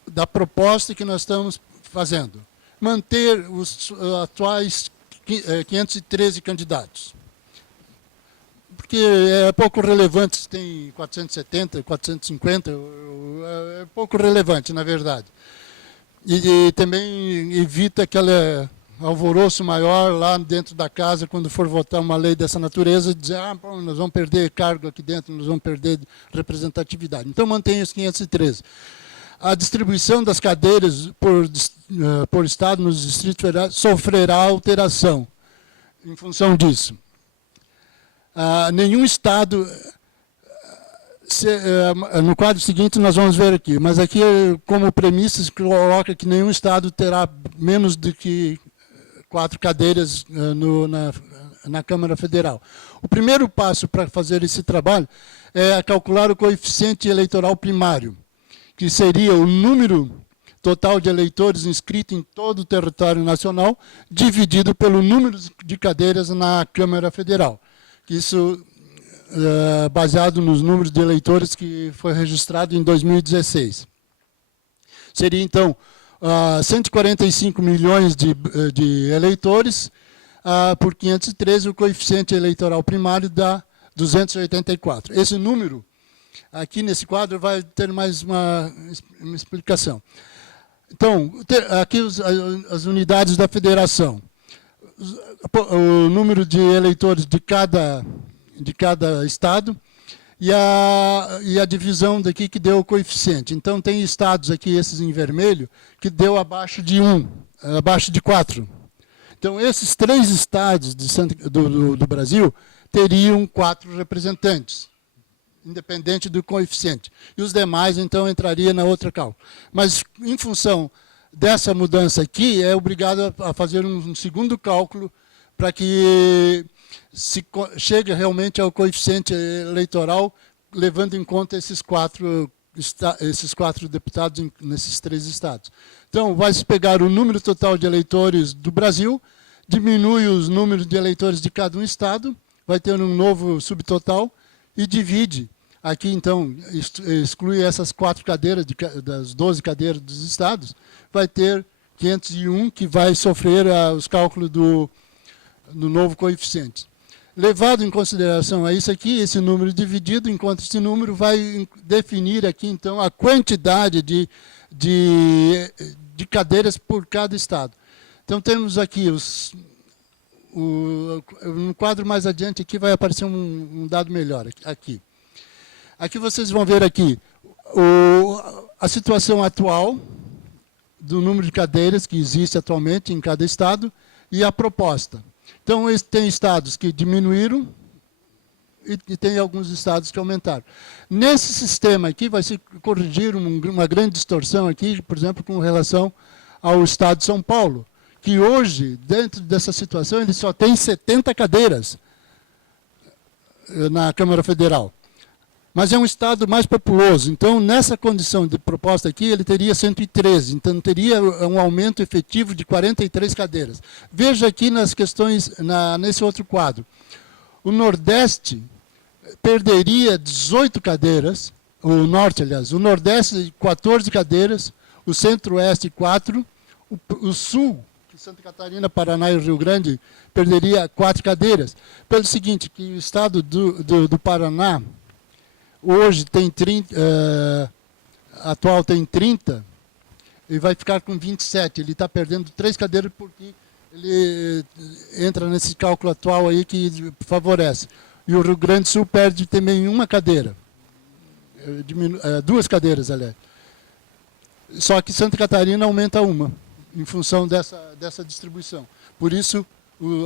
Da proposta que nós estamos fazendo. Manter os atuais 513 candidatos. Porque é pouco relevante se tem 470, 450, é pouco relevante, na verdade. E também evita aquele alvoroço maior lá dentro da casa, quando for votar uma lei dessa natureza, dizer, nós vamos perder cargo aqui dentro, nós vamos perder representatividade. Então, mantém os 513. A distribuição das cadeiras por Estado nos distritos federais sofrerá alteração em função disso. Nenhum Estado, no quadro seguinte nós vamos ver aqui, mas aqui como premissa se coloca que nenhum Estado terá menos do que 4 cadeiras na Câmara Federal. O primeiro passo para fazer esse trabalho é calcular o coeficiente eleitoral primário, que seria o número total de eleitores inscritos em todo o território nacional, dividido pelo número de cadeiras na Câmara Federal. Isso baseado nos números de eleitores que foi registrado em 2016. Seria, então, 145 milhões de eleitores por 513, o coeficiente eleitoral primário dá 284. Esse número aqui nesse quadro vai ter mais uma explicação. Então, aqui as unidades da federação. O número de eleitores de cada estado e a divisão daqui que deu o coeficiente. Então, tem estados aqui, esses em vermelho, que deu abaixo de 1, abaixo de 4. Então, esses 3 estados do Brasil teriam 4 representantes, independente do coeficiente. E os demais, então, entraria na outra cálculo. Mas, em função dessa mudança aqui, é obrigado a fazer um segundo cálculo para que se chegue realmente ao coeficiente eleitoral, levando em conta esses 4 deputados nesses 3 estados. Então, vai-se pegar o número total de eleitores do Brasil, diminui os números de eleitores de cada um estado, vai ter um novo subtotal e divide. Aqui, então, exclui essas 4 cadeiras das 12 cadeiras dos estados, vai ter 501 que vai sofrer os cálculos do novo coeficiente. Levado em consideração a isso aqui, esse número dividido, enquanto esse número vai definir aqui, então, a quantidade de cadeiras por cada estado. Então, temos aqui no quadro mais adiante aqui vai aparecer um dado melhor aqui. Aqui vocês vão ver aqui a situação atual do número de cadeiras que existe atualmente em cada estado e a proposta. Então, tem estados que diminuíram e tem alguns estados que aumentaram. Nesse sistema aqui vai se corrigir uma grande distorção aqui, por exemplo, com relação ao estado de São Paulo, que hoje, dentro dessa situação, ele só tem 70 cadeiras na Câmara Federal. Mas é um estado mais populoso. Então, nessa condição de proposta aqui, ele teria 113. Então, teria um aumento efetivo de 43 cadeiras. Veja aqui nas questões, nesse outro quadro. O Nordeste perderia 18 cadeiras, o Norte, aliás. O Nordeste, 14 cadeiras. O Centro-Oeste, 4. O Sul, Santa Catarina, Paraná e Rio Grande, perderia 4 cadeiras. Pelo seguinte, que o estado do Paraná hoje tem 30, atual tem 30, e vai ficar com 27. Ele está perdendo 3 cadeiras porque ele entra nesse cálculo atual aí que favorece. E o Rio Grande do Sul perde também 1 cadeira. 2 cadeiras, aliás. Só que Santa Catarina aumenta 1, em função dessa distribuição. Por isso,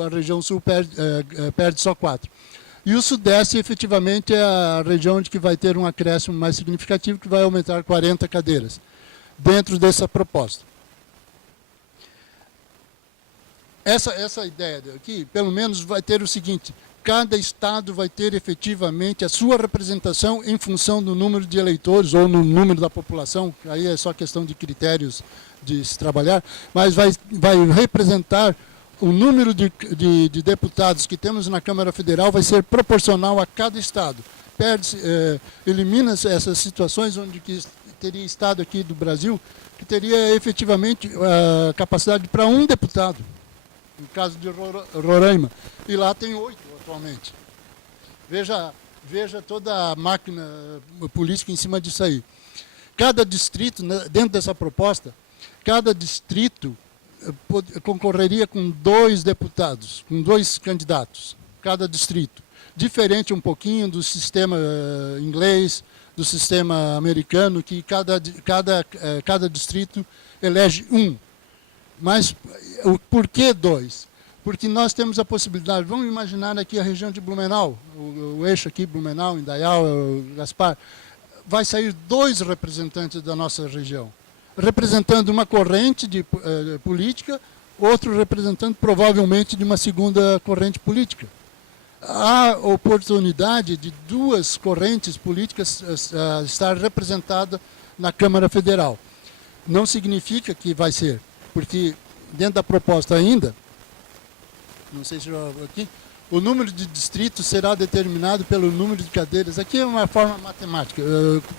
a região sul perde só 4. E o Sudeste, efetivamente, é a região onde que vai ter um acréscimo mais significativo, que vai aumentar 40 cadeiras, dentro dessa proposta. Essa ideia aqui, pelo menos, vai ter o seguinte: cada estado vai ter efetivamente a sua representação em função do número de eleitores ou no número da população, aí é só questão de critérios de se trabalhar, mas vai representar o número de deputados que temos na Câmara Federal vai ser proporcional a cada estado. Elimina essas situações onde que teria estado aqui do Brasil que teria efetivamente a capacidade para 1 deputado, no caso de Roraima, e lá tem 8 atualmente. Veja toda a máquina política em cima disso aí. Cada distrito, dentro dessa proposta, cada distrito concorreria com 2 deputados, com 2 candidatos, cada distrito. Diferente um pouquinho do sistema inglês, do sistema americano, que cada distrito elege 1. Mas por que 2? Porque nós temos a possibilidade, vamos imaginar aqui a região de Blumenau, o eixo aqui, Blumenau, Indaial, Gaspar, vai sair 2 representantes da nossa região, representando uma corrente política, outro representando provavelmente de uma segunda corrente política. Há oportunidade de 2 correntes políticas estar representadas na Câmara Federal. Não significa que vai ser, porque dentro da proposta ainda, não sei se eu aqui, o número de distritos será determinado pelo número de cadeiras. Aqui é uma forma matemática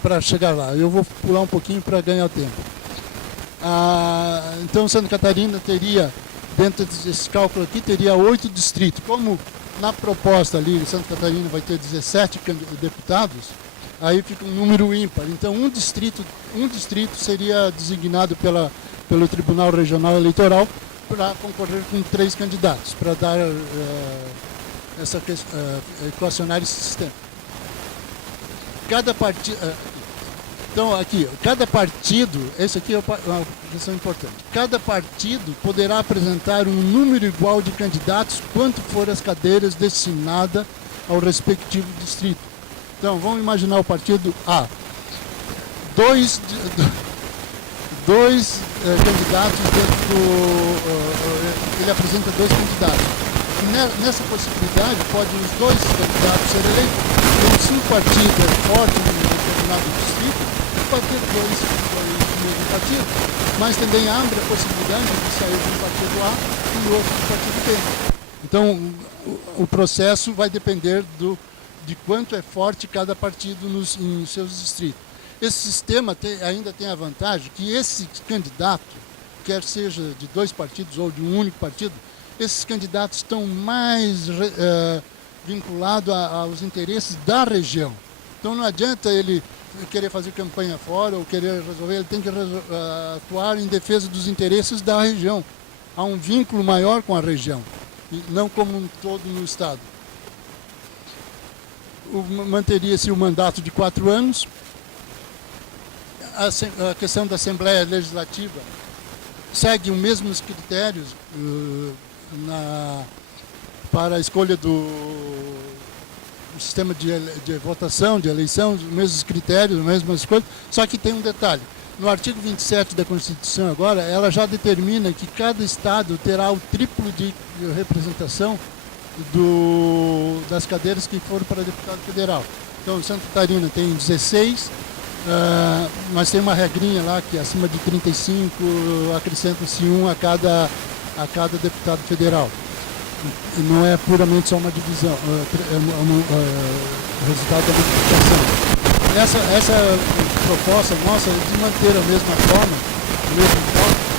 para chegar lá. Eu vou pular um pouquinho para ganhar tempo. Então, Santa Catarina teria, dentro desse cálculo aqui, teria 8 distritos. Como na proposta ali, Santa Catarina vai ter 17 deputados, aí fica um número ímpar. Então, um distrito seria designado pelo Tribunal Regional Eleitoral para concorrer com 3 candidatos, para dar equacionar esse sistema. Cada partido... Então, aqui, cada partido, esse aqui é uma questão importante, cada partido poderá apresentar um número igual de candidatos quanto for as cadeiras destinadas ao respectivo distrito. Então, vamos imaginar o partido A. Dois candidatos ele apresenta 2 candidatos. E nessa possibilidade, podem os 2 candidatos ser eleitos. Então, se um partido é forte em um determinado distrito, pode ter 2 do mesmo partido, mas também abre a possibilidade de sair de um partido A e outro do partido B. Então, o processo vai depender de quanto é forte cada partido em seus distritos. Esse sistema ainda tem a vantagem que esse candidato, quer seja de 2 partidos ou de um único partido, esses candidatos estão mais vinculados aos interesses da região. Então não adianta ele querer fazer campanha fora ou querer resolver, ele tem que atuar em defesa dos interesses da região. Há um vínculo maior com a região, e não como um todo no Estado. Manteria-se o mandato de 4 anos. A questão da Assembleia Legislativa segue os mesmos critérios para a escolha do sistema de votação, de eleição, os mesmos critérios, as mesmas coisas, só que tem um detalhe. No artigo 27 da Constituição agora, ela já determina que cada estado terá o triplo de representação das cadeiras que foram para deputado federal. Então, Santa Catarina tem 16, mas tem uma regrinha lá que acima de 35 acrescenta-se 1 a cada deputado federal. Não é puramente só uma divisão, o resultado da multiplicação. Essa proposta nossa é de manter a mesma forma, o mesmo foco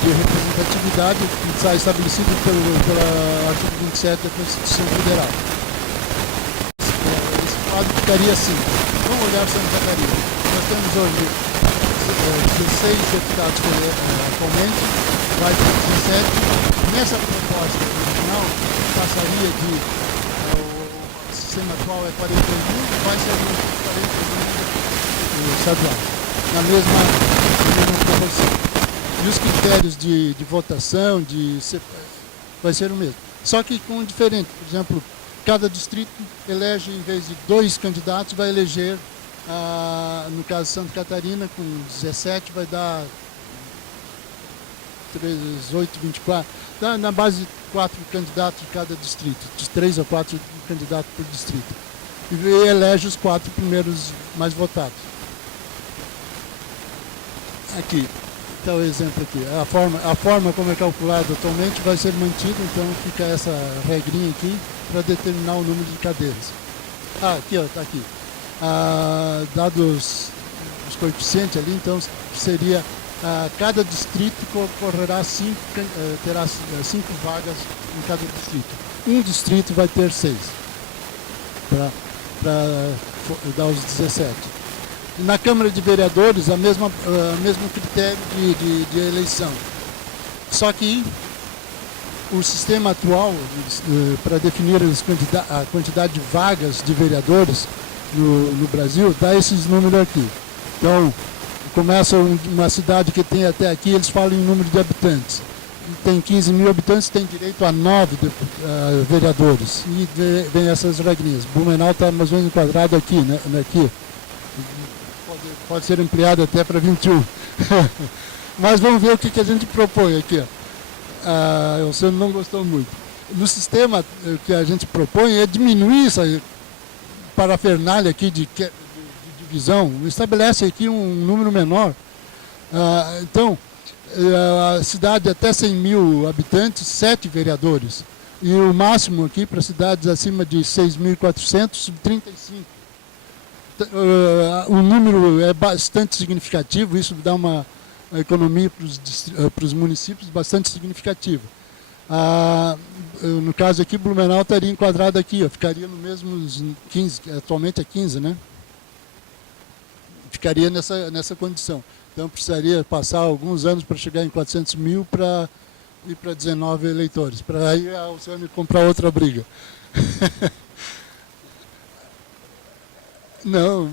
de representatividade que está estabelecido pelo artigo 27 da Constituição Federal. Esse quadro ficaria assim. Vamos olhar Santa Catarina. Nós temos hoje 16 deputados atualmente, vai para 17. Nessa proposta original, passaria o sistema atual é 41, vai ser 41 estadual, na mesma proporção. E os critérios de votação vai ser o mesmo. Só que com um diferente. Por exemplo, cada distrito elege, em vez de 2 candidatos, vai eleger, no caso de Santa Catarina, com 17, vai dar 18, 24. Na base de 4 candidatos de cada distrito, de 3 a 4 candidatos por distrito. E elege os 4 primeiros mais votados. Aqui. Está o exemplo aqui. A forma como é calculado atualmente vai ser mantida, então fica essa regrinha aqui para determinar o número de cadeiras. Aqui, está aqui. Dados os coeficientes ali, então seria cada distrito terá 5 vagas em cada distrito. Um distrito vai ter 6 para dar os 17. Na Câmara de Vereadores, o mesmo critério de eleição. Só que o sistema atual, para definir a quantidade de vagas de vereadores no Brasil, dá esses números aqui. Então, começa uma cidade que tem até aqui, eles falam em número de habitantes. Tem 15 mil habitantes, tem direito a 9 vereadores. E vem essas regrinhas. Blumenau está mais ou menos enquadrado aqui, né? Aqui. Pode ser ampliado até para 21. Mas vamos ver o que a gente propõe aqui. O senhor não gostou muito. No sistema que a gente propõe é diminuir essa parafernália aqui de divisão, estabelece aqui um número menor. Então, a cidade até 100 mil habitantes, 7 vereadores. E o máximo aqui para cidades acima de 6.400, 35. O número é bastante significativo, isso dá uma economia para os municípios bastante significativa. No caso aqui, Blumenau estaria enquadrado aqui, ó, ficaria no mesmo 15, atualmente é 15, né? Ficaria nessa condição. Então precisaria passar alguns anos para chegar em 400 mil para ir para 19 eleitores. Para aí o senhor me comprar outra briga. Não.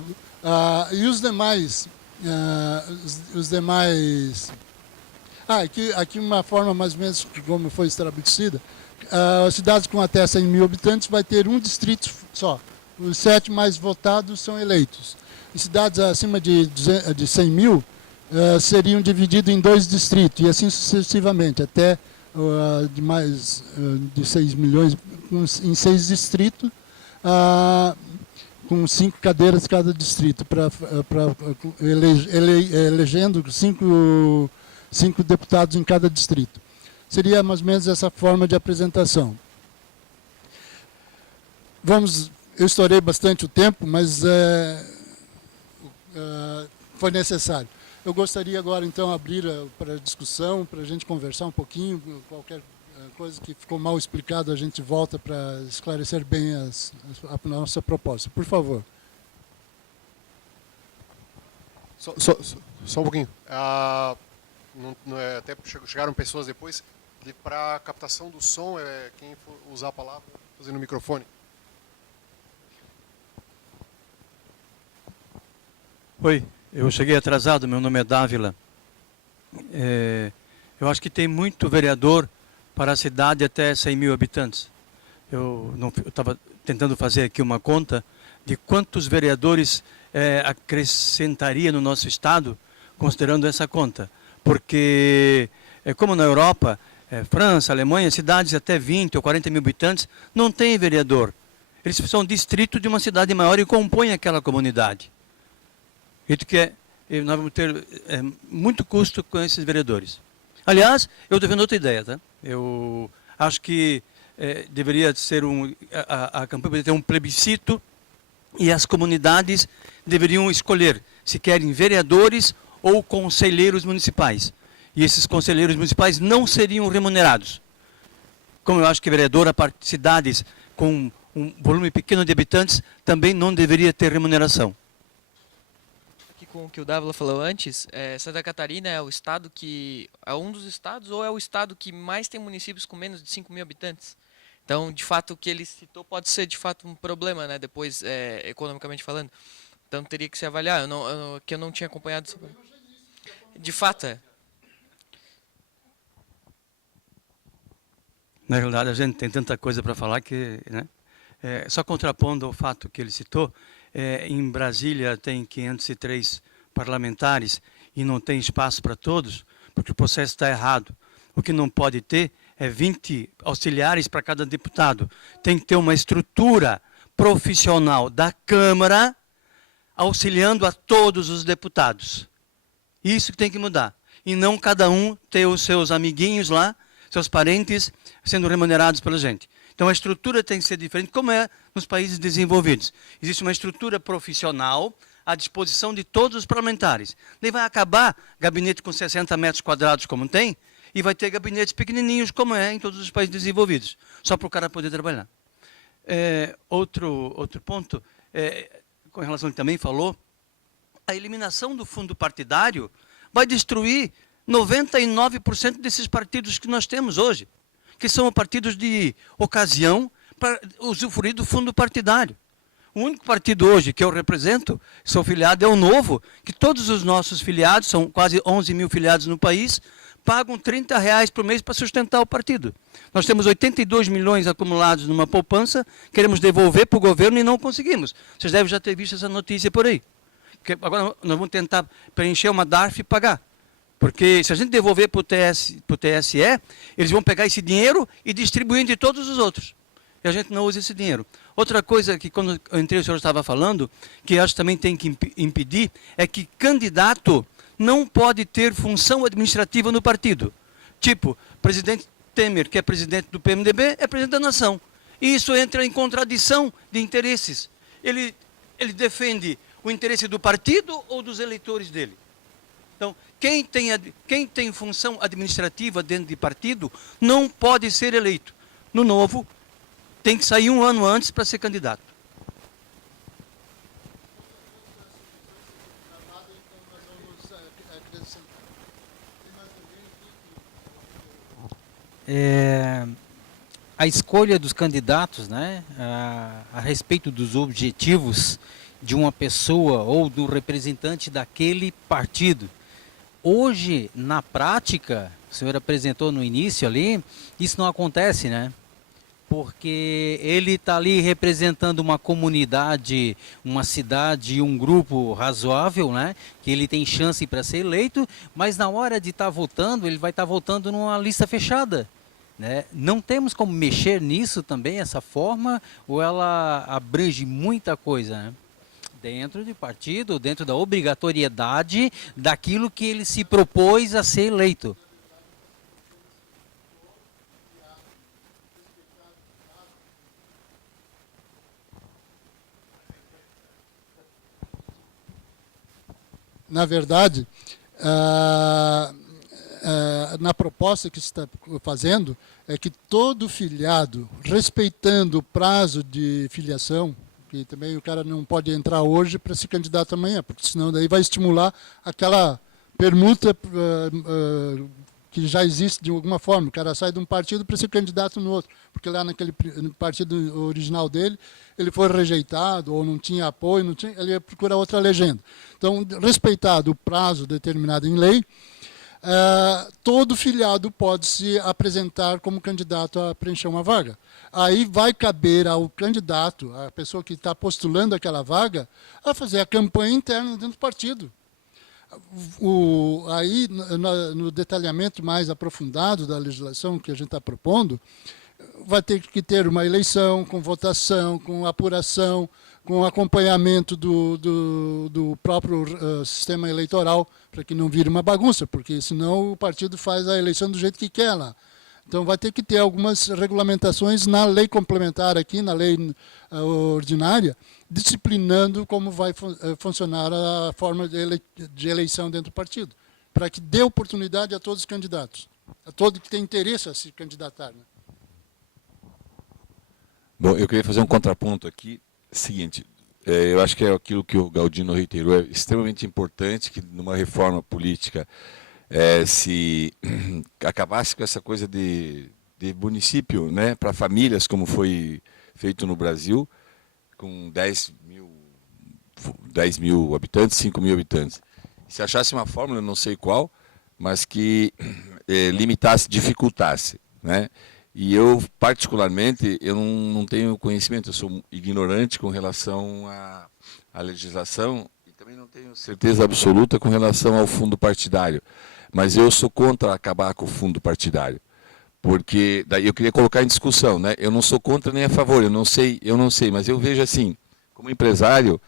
E os demais? Aqui uma forma mais ou menos como foi estabelecida. Cidades com até 100 mil habitantes vai ter um distrito só. Os 7 mais votados são eleitos. Em cidades acima de 100 mil, seriam divididos em 2 distritos, e assim sucessivamente, até de 6 milhões, em 6 distritos, com 5 cadeiras cada distrito, elegendo 5 deputados em cada distrito. Seria mais ou menos essa forma de apresentação. Eu estourei bastante o tempo, mas foi necessário. Eu gostaria agora, então, abrir para discussão, para a gente conversar um pouquinho, qualquer coisa que ficou mal explicado, a gente volta para esclarecer bem a nossa proposta. Por favor. Só um pouquinho. Até chegaram pessoas depois. Para a captação do som, quem for usar a palavra, fazendo o microfone. Oi, eu cheguei atrasado, meu nome é Dávila. Eu acho que tem muito vereador para a cidade até 100 mil habitantes. Eu estava tentando fazer aqui uma conta de quantos vereadores acrescentaria no nosso estado, considerando essa conta. Porque, como na Europa, França, Alemanha, cidades até 20 ou 40 mil habitantes, não tem vereador. Eles são distrito de uma cidade maior e compõem aquela comunidade. Nós vamos ter muito custo com esses vereadores. Aliás, eu estou vendo outra ideia, tá? Eu acho que deveria ser a campanha deveria ter um plebiscito e as comunidades deveriam escolher se querem vereadores ou conselheiros municipais. E esses conselheiros municipais não seriam remunerados. Como eu acho que vereador, cidades com um volume pequeno de habitantes também não deveria ter remuneração. Com o que o Dávila falou antes, Santa Catarina é o estado que é um dos estados ou é o estado que mais tem municípios com menos de 5 mil habitantes. Então, de fato, o que ele citou pode ser de fato um problema, né? Depois, economicamente falando. Então, teria que se avaliar. Eu não tinha acompanhado isso. De fato, Na realidade, a gente tem tanta coisa para falar que, né? Só contrapondo ao fato que ele citou, em Brasília tem 503 parlamentares e não tem espaço para todos, porque o processo está errado. O que não pode ter é 20 auxiliares para cada deputado. Tem que ter uma estrutura profissional da Câmara auxiliando a todos os deputados. Isso que tem que mudar. E não cada um ter os seus amiguinhos lá, seus parentes, sendo remunerados pela gente. Então a estrutura tem que ser diferente, como é nos países desenvolvidos. Existe uma estrutura profissional à disposição de todos os parlamentares. Daí vai acabar gabinete com 60 metros quadrados, como tem, e vai ter gabinetes pequenininhos, como é em todos os países desenvolvidos, só para o cara poder trabalhar. Outro ponto, com relação ao que também falou, a eliminação do fundo partidário vai destruir 99% desses partidos que nós temos hoje, que são partidos de ocasião para usufruir do fundo partidário. O único partido hoje que eu represento, sou filiado, é o Novo, que todos os nossos filiados, são quase 11 mil filiados no país, pagam R$30 por mês para sustentar o partido. Nós temos 82 milhões acumulados numa poupança, queremos devolver para o governo e não conseguimos. Vocês devem já ter visto essa notícia por aí. Porque agora nós vamos tentar preencher uma DARF e pagar. Porque se a gente devolver para o TSE, eles vão pegar esse dinheiro e distribuir entre todos os outros. E a gente não usa esse dinheiro. Outra coisa que quando eu entrei o senhor estava falando, que acho que também tem que impedir, é que candidato não pode ter função administrativa no partido. Tipo, presidente Temer, que é presidente do PMDB, é presidente da nação. E isso entra em contradição de interesses. Ele defende o interesse do partido ou dos eleitores dele? Então, quem tem função administrativa dentro de partido não pode ser eleito. No Novo, tem que sair um ano antes para ser candidato. A escolha dos candidatos, né, a respeito dos objetivos de uma pessoa ou do representante daquele partido. Hoje, na prática, o senhor apresentou no início ali, isso não acontece, né? Porque ele está ali representando uma comunidade, uma cidade, um grupo razoável, né? Que ele tem chance para ser eleito, mas na hora de estar votando, ele vai estar votando numa lista fechada. Né? Não temos como mexer nisso também, essa forma, ou ela abrange muita coisa, né? Dentro de partido, dentro da obrigatoriedade daquilo que ele se propôs a ser eleito. Na verdade, na proposta que se está fazendo, é que todo filiado, respeitando o prazo de filiação, que também o cara não pode entrar hoje para se candidatar amanhã, porque senão daí vai estimular aquela permuta que já existe de alguma forma. O cara sai de um partido para ser candidato no outro, porque lá naquele partido original dele, ele foi rejeitado ou não tinha apoio, ele ia procurar outra legenda. Então, respeitado o prazo determinado em lei, todo filiado pode se apresentar como candidato a preencher uma vaga. Aí vai caber ao candidato, a pessoa que está postulando aquela vaga, a fazer a campanha interna dentro do partido. Aí, no detalhamento mais aprofundado da legislação que a gente está propondo, vai ter que ter uma eleição com votação, com apuração, com acompanhamento do próprio sistema eleitoral, para que não vire uma bagunça, porque senão o partido faz a eleição do jeito que quer lá. Então vai ter que ter algumas regulamentações na lei complementar aqui, na lei ordinária, disciplinando como vai funcionar a forma de eleição dentro do partido, para que dê oportunidade a todos os candidatos, a todo que tem interesse a se candidatar. Né? Bom, eu queria fazer um contraponto aqui. Seguinte, eu acho que é aquilo que o Galdino reiterou, é extremamente importante que numa reforma política se acabasse com essa coisa de município, né, para famílias, como foi feito no Brasil, com 10 mil habitantes, 5 mil habitantes. Se achasse uma fórmula, não sei qual, mas que limitasse, dificultasse, né? E eu, particularmente, eu não tenho conhecimento, eu sou ignorante com relação à legislação e também não tenho certeza absoluta com relação ao fundo partidário. Mas eu sou contra acabar com o fundo partidário, porque daí eu queria colocar em discussão, né? Eu não sou contra nem a favor, eu não sei, mas eu vejo assim, como empresário,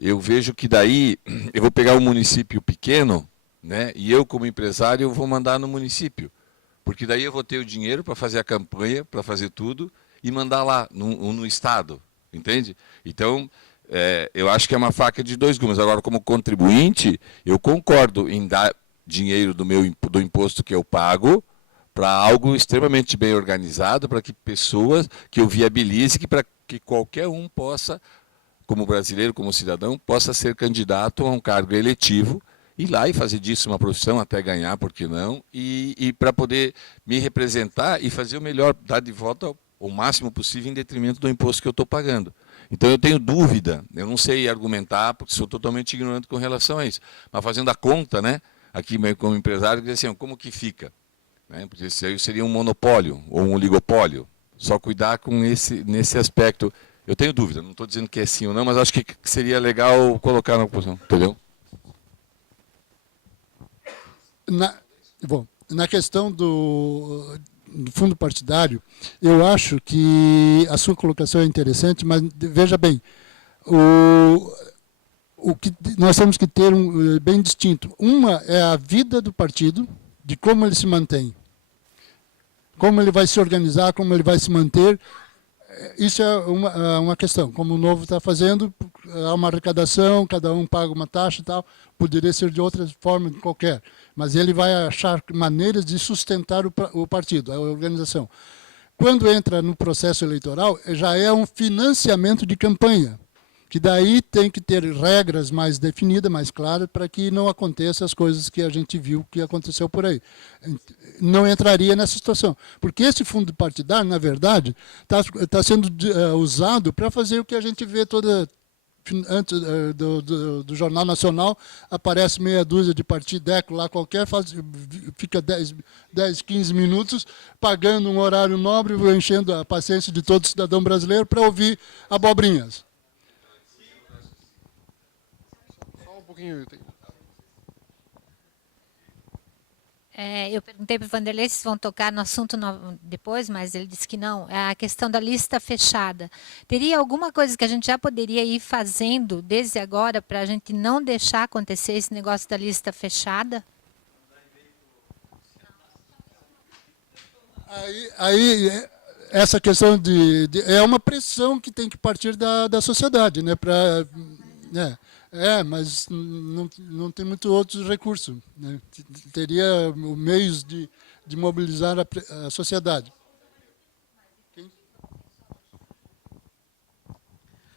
eu vejo que daí eu vou pegar um município pequeno, né? E eu, como empresário, eu vou mandar no município. Porque daí eu vou ter o dinheiro para fazer a campanha, para fazer tudo, e mandar lá, no Estado, entende? Então, eu acho que é uma faca de dois gumes. Agora, como contribuinte, eu concordo em dar dinheiro do imposto que eu pago para algo extremamente bem organizado, para que pessoas, que eu viabilize, para que qualquer um possa, como brasileiro, como cidadão, possa ser candidato a um cargo eletivo, ir lá e fazer disso uma profissão até ganhar, por que não, e para poder me representar e fazer o melhor, dar de volta o máximo possível em detrimento do imposto que eu estou pagando. Então eu tenho dúvida, eu não sei argumentar, porque sou totalmente ignorante com relação a isso. Mas fazendo a conta, né, aqui como empresário, assim, como que fica? Né, porque isso aí seria um monopólio ou um oligopólio. Só cuidar com nesse aspecto. Eu tenho dúvida, não estou dizendo que é sim ou não, mas acho que seria legal colocar na posição, entendeu? Na questão do fundo partidário, eu acho que a sua colocação é interessante, mas veja bem, o que nós temos que ter bem distinto. Uma é a vida do partido, de como ele se mantém, como ele vai se organizar, como ele vai se manter. Isso é uma questão, como o Novo está fazendo, há uma arrecadação, cada um paga uma taxa e tal, poderia ser de outra forma qualquer, mas ele vai achar maneiras de sustentar o partido, a organização. Quando entra no processo eleitoral, já é um financiamento de campanha, que daí tem que ter regras mais definidas, mais claras, para que não aconteçam as coisas que a gente viu que aconteceu por aí. Não entraria nessa situação. Porque esse fundo partidário, na verdade, está sendo usado para fazer o que a gente vê antes do Jornal Nacional, aparece meia dúzia de partideco lá qualquer, fica 10, 15 minutos, pagando um horário nobre, enchendo a paciência de todo cidadão brasileiro para ouvir abobrinhas. Eu perguntei para o Vanderlei se vão tocar no assunto depois, mas ele disse que não. É a questão da lista fechada. Teria alguma coisa que a gente já poderia ir fazendo desde agora para a gente não deixar acontecer esse negócio da lista fechada? Aí essa questão é uma pressão que tem que partir da sociedade, né? Mas não tem muito outros recursos, né? Teria meios de mobilizar a sociedade.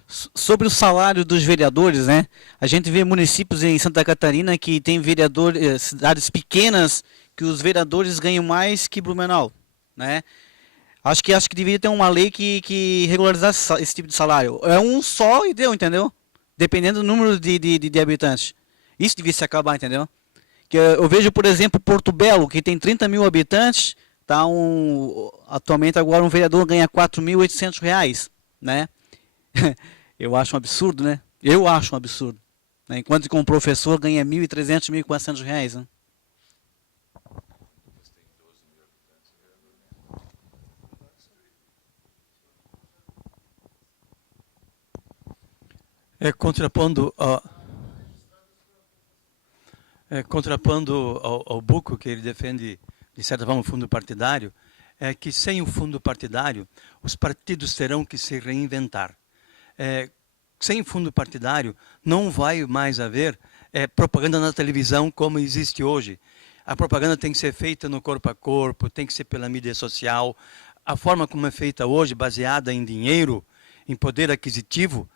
Sobre o salário dos vereadores, né? A gente vê municípios em Santa Catarina que tem vereadores, cidades pequenas, que os vereadores ganham mais que Blumenau, né? Acho que deveria ter uma lei que regularizasse esse tipo de salário. É um só e deu, entendeu? Dependendo do número de habitantes. Isso devia se acabar, entendeu? Que eu vejo, por exemplo, Porto Belo, que tem 30 mil habitantes, atualmente agora um vereador ganha R$4.800, né? Eu acho um absurdo, né? Eu acho um absurdo. Né? Enquanto que um professor ganha R$1.300, R$1.400, né? Contrapondo ao Bucco, que ele defende, de certa forma, o fundo partidário, é que sem o fundo partidário, os partidos terão que se reinventar. Sem o fundo partidário, não vai mais haver propaganda na televisão como existe hoje. A propaganda tem que ser feita no corpo a corpo, tem que ser pela mídia social. A forma como é feita hoje, baseada em dinheiro, em poder aquisitivo,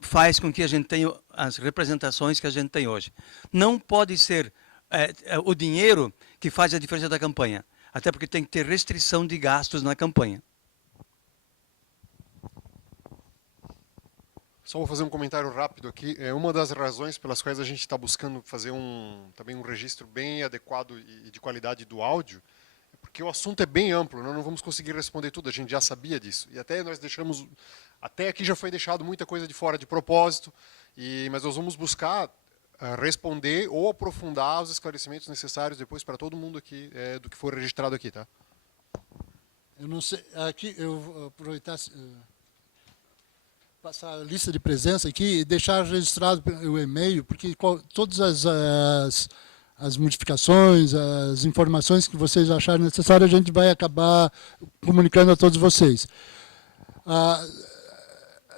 faz com que a gente tenha as representações que a gente tem hoje. Não pode ser o dinheiro que faz a diferença da campanha, até porque tem que ter restrição de gastos na campanha. Só vou fazer um comentário rápido aqui. Uma das razões pelas quais a gente está buscando fazer também um registro bem adequado e de qualidade do áudio, é porque o assunto é bem amplo, nós não vamos conseguir responder tudo, a gente já sabia disso. E até nós deixamos... Até aqui já foi deixado muita coisa de fora de propósito, mas nós vamos buscar responder ou aprofundar os esclarecimentos necessários depois para todo mundo aqui, do que for registrado aqui, tá? Eu não sei, aqui eu vou aproveitar, passar a lista de presença aqui e deixar registrado o e-mail, porque todas as modificações, as informações que vocês acharem necessárias, a gente vai acabar comunicando a todos vocês.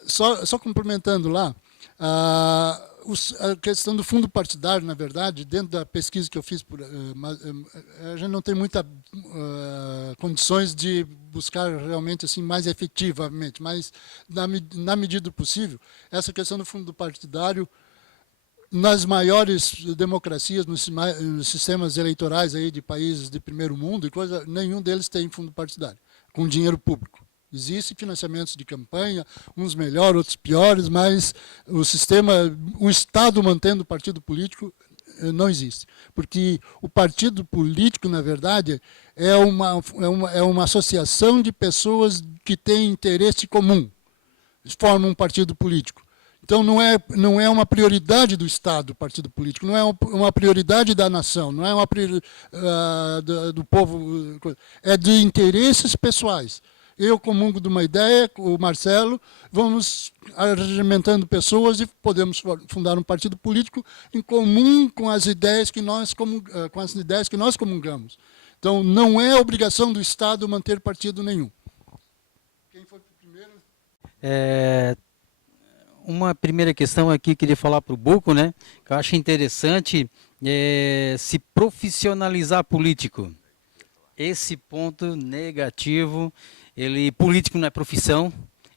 Só complementando lá, a questão do fundo partidário, na verdade, dentro da pesquisa que eu fiz, a gente não tem muitas condições de buscar realmente assim mais efetivamente, mas na medida do possível, essa questão do fundo partidário, nas maiores democracias, nos sistemas eleitorais aí de países de primeiro mundo, nenhum deles tem fundo partidário, com dinheiro público. Existem financiamentos de campanha, uns melhores, outros piores, mas o Estado mantendo o partido político não existe. Porque o partido político, na verdade, é uma associação de pessoas que têm interesse comum, formam um partido político. Então não é uma prioridade do Estado o partido político, não é uma prioridade da nação, não é uma prioridade do povo, é de interesses pessoais. Eu comungo de uma ideia, o Marcelo, vamos regimentando pessoas e podemos fundar um partido político em comum com as ideias que nós comungamos. Então, não é obrigação do Estado manter partido nenhum. Quem foi primeiro? Uma primeira questão aqui, queria falar para o Buco, né? Que eu acho interessante se profissionalizar político. Esse ponto negativo, político não é profissão,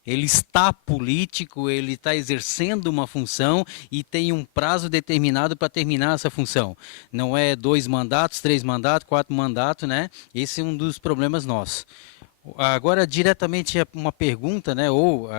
ele está político, ele está exercendo uma função e tem um prazo determinado para terminar essa função. Não é 2 mandatos, 3 mandatos, 4 mandatos, né? Esse é um dos problemas nossos. Agora, diretamente uma pergunta, né, ou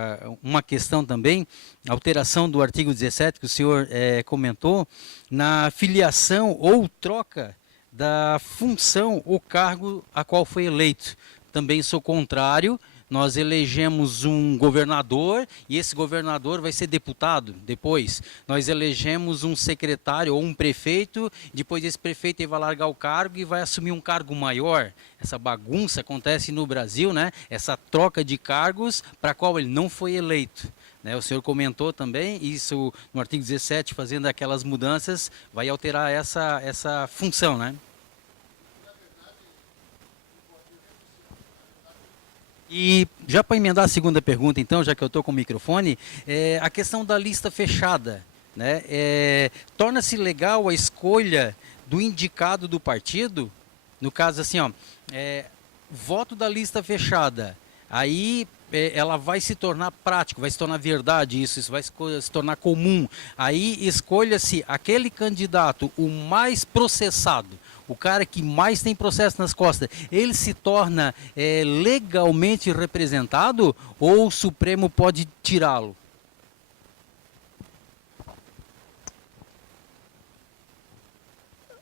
uma questão também, alteração do artigo 17 que o senhor comentou, na filiação ou troca da função ou cargo a qual foi eleito. Também sou contrário. Nós elegemos um governador e esse governador vai ser deputado depois. Nós elegemos um secretário ou um prefeito, depois esse prefeito ele vai largar o cargo e vai assumir um cargo maior. Essa bagunça acontece no Brasil, né? Essa troca de cargos para a qual ele não foi eleito. Né? O senhor comentou também, isso no artigo 17, fazendo aquelas mudanças, vai alterar essa função, né? E já para emendar a segunda pergunta, então, já que eu estou com o microfone, a questão da lista fechada, né? Torna-se legal a escolha do indicado do partido, no caso assim, ó, voto da lista fechada, aí ela vai se tornar prático, vai se tornar verdade isso vai se tornar comum, aí escolha-se aquele candidato, o mais processado, o cara que mais tem processo nas costas, ele se torna legalmente representado ou o Supremo pode tirá-lo?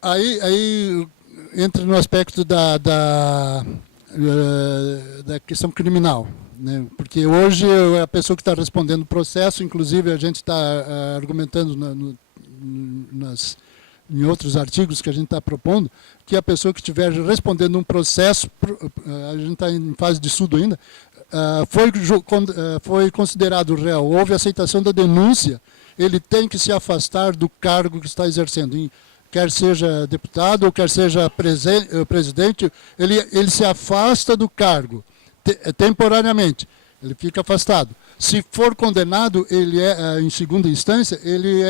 Aí entra no aspecto da questão criminal, né? Porque hoje a pessoa que está respondendo o processo, inclusive a gente está argumentando em outros artigos que a gente está propondo, que a pessoa que estiver respondendo um processo, a gente está em fase de estudo ainda, foi considerado réu, houve aceitação da denúncia, ele tem que se afastar do cargo que está exercendo. Quer seja deputado ou quer seja presidente, ele se afasta do cargo temporariamente, ele fica afastado. Se for condenado, ele em segunda instância, ele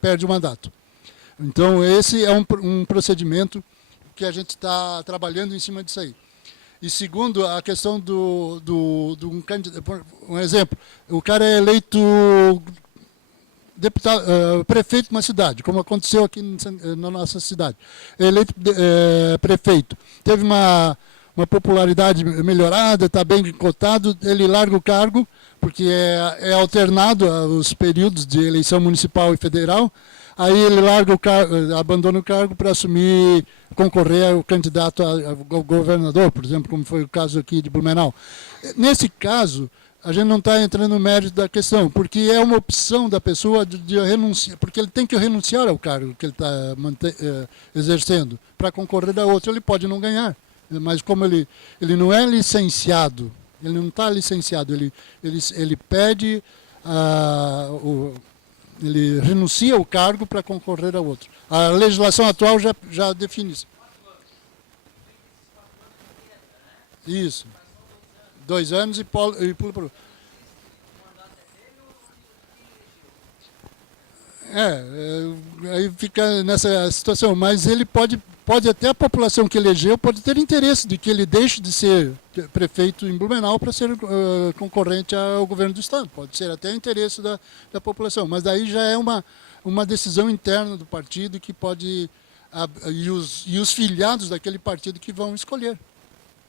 perde o mandato. Então, esse é um procedimento que a gente está trabalhando em cima disso aí. E segundo, a questão de um candidato, um exemplo, o cara é eleito deputado, prefeito de uma cidade, como aconteceu aqui na nossa cidade. Eleito prefeito, teve uma popularidade melhorada, está bem cotado, ele larga o cargo, porque é alternado os períodos de eleição municipal e federal. Aí ele larga o cargo, abandona o cargo para concorrer ao candidato ao governador, por exemplo, como foi o caso aqui de Blumenau. Nesse caso, a gente não está entrando no mérito da questão, porque é uma opção da pessoa de renunciar, porque ele tem que renunciar ao cargo que ele está exercendo para concorrer a outro. Ele pode não ganhar, mas como ele não é licenciado, ele não está licenciado, ele pede ele renuncia ao cargo para concorrer a outro. A legislação atual já define isso. Isso. 2 anos e pula para o... Aí fica nessa situação, mas ele pode até a população que elegeu pode ter interesse de que ele deixe de ser prefeito em Blumenau para ser concorrente ao governo do estado. Pode ser até interesse da população, mas daí já é uma decisão interna do partido que pode e os filiados daquele partido que vão escolher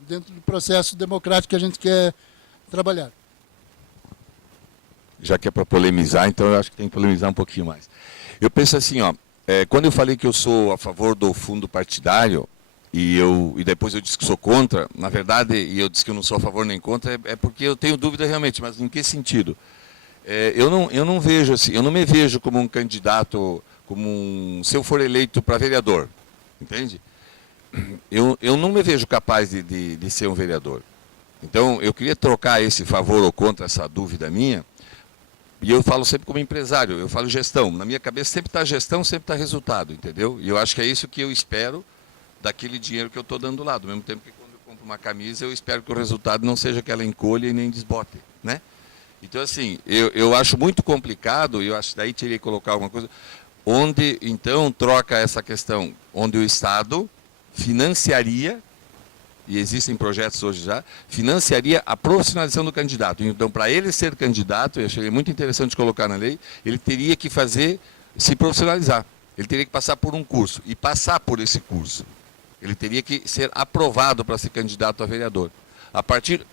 dentro do processo democrático que a gente quer trabalhar. Já que é para polemizar, então eu acho que tem que polemizar um pouquinho mais. Eu penso assim, ó, quando eu falei que eu sou a favor do fundo partidário, e depois eu disse que sou contra, na verdade, e eu disse que eu não sou a favor nem contra, é porque eu tenho dúvida realmente, mas em que sentido? Eu não vejo assim, eu não me vejo como um candidato, se eu for eleito para vereador, entende? Eu não me vejo capaz de ser um vereador. Então, eu queria trocar esse favor ou contra, essa dúvida minha, e eu falo sempre como empresário, eu falo gestão. Na minha cabeça sempre está gestão, sempre está resultado, entendeu? E eu acho que é isso que eu espero daquele dinheiro que eu estou dando lá. Do mesmo tempo que quando eu compro uma camisa, eu espero que o resultado não seja que ela encolha e nem desbote, né? Então, assim, eu acho muito complicado, e eu acho que daí teria que colocar alguma coisa, onde, então, troca essa questão, onde o Estado financiaria, e existem projetos hoje já, financiaria a profissionalização do candidato. Então, para ele ser candidato, eu achei muito interessante colocar na lei, ele teria que se profissionalizar. Ele teria que passar por um curso, e passar por esse curso. Ele teria que ser aprovado para ser candidato a vereador. A partir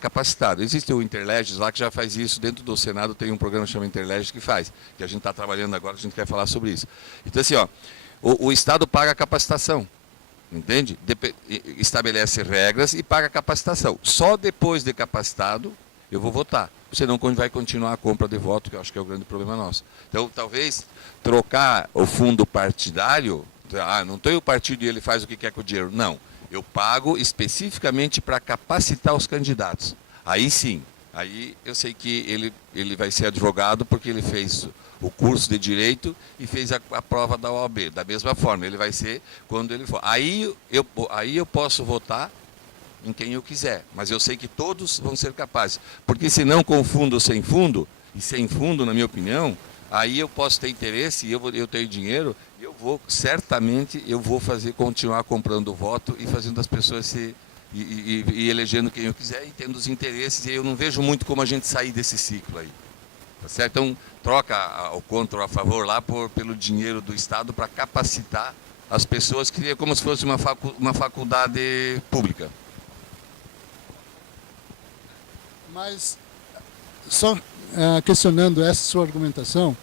capacitado. Existe o Interleges lá que já faz isso, dentro do Senado tem um programa chamado Interleges que faz, que a gente está trabalhando agora, a gente quer falar sobre isso. Então assim, ó, o Estado paga a capacitação, entende? Estabelece regras e paga a capacitação. Só depois de capacitado eu vou votar, senão vai continuar a compra de voto, que eu acho que é o grande problema nosso. Então talvez trocar o fundo partidário, não tem o partido e ele faz o que quer com o dinheiro, não. Eu pago especificamente para capacitar os candidatos. Aí sim, aí eu sei que ele vai ser advogado porque ele fez o curso de Direito e fez a prova da OAB. Da mesma forma, ele vai ser quando ele for. Aí eu posso votar em quem eu quiser, mas eu sei que todos vão ser capazes. Porque se não com fundo sem fundo, e sem fundo, na minha opinião, aí eu posso ter interesse e eu tenho dinheiro, certamente eu vou continuar comprando voto e fazendo as pessoas e elegendo quem eu quiser e tendo os interesses, e eu não vejo muito como a gente sair desse ciclo aí. Tá certo? Então, troca o contra ou a favor lá pelo dinheiro do Estado para capacitar as pessoas, que é como se fosse uma faculdade pública. Mas, só questionando essa sua argumentação,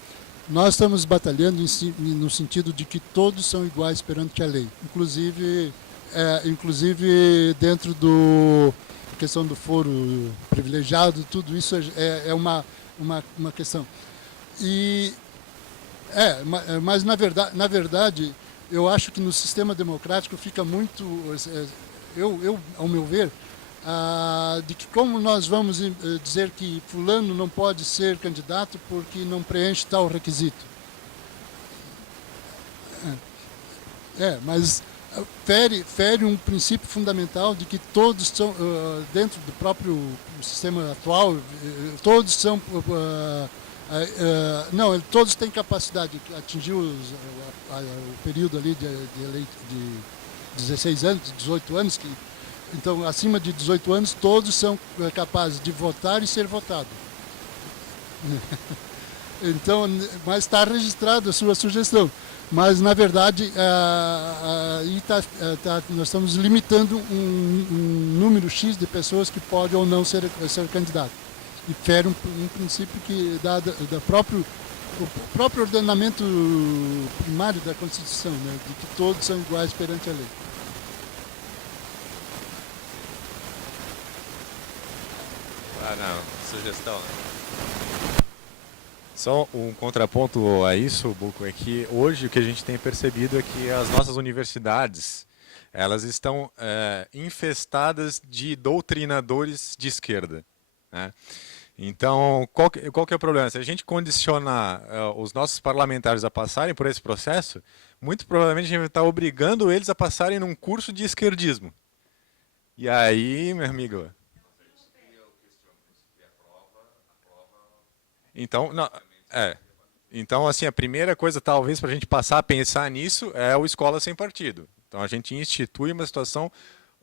nós estamos batalhando no sentido de que todos são iguais perante a lei, inclusive dentro do questão do foro privilegiado, tudo isso é uma questão. Mas na verdade, eu acho que no sistema democrático fica muito, ao meu ver, de que como nós vamos dizer que fulano não pode ser candidato porque não preenche tal requisito. Mas fere um princípio fundamental de que todos são, dentro do próprio sistema atual, todos são, todos têm capacidade de atingir o período ali de 16 anos, 18 anos, então, acima de 18 anos, todos são capazes de votar e ser votados. Então, mas está registrada a sua sugestão. Mas, na verdade, nós estamos limitando um número X de pessoas que pode ou não ser candidato. E fere um princípio que o próprio ordenamento primário da Constituição, né, de que todos são iguais perante a lei. Não, sugestão. Só um contraponto a isso, Buco, é que hoje o que a gente tem percebido é que as nossas universidades, elas estão infestadas de doutrinadores de esquerda, né? Então, qual que é o problema? Se a gente condicionar os nossos parlamentares a passarem por esse processo, muito provavelmente a gente vai estar obrigando eles a passarem num curso de esquerdismo. E aí, meu amigo... Então, então, assim, a primeira coisa, talvez, para a gente passar a pensar nisso é o Escola Sem Partido. Então, a gente institui uma situação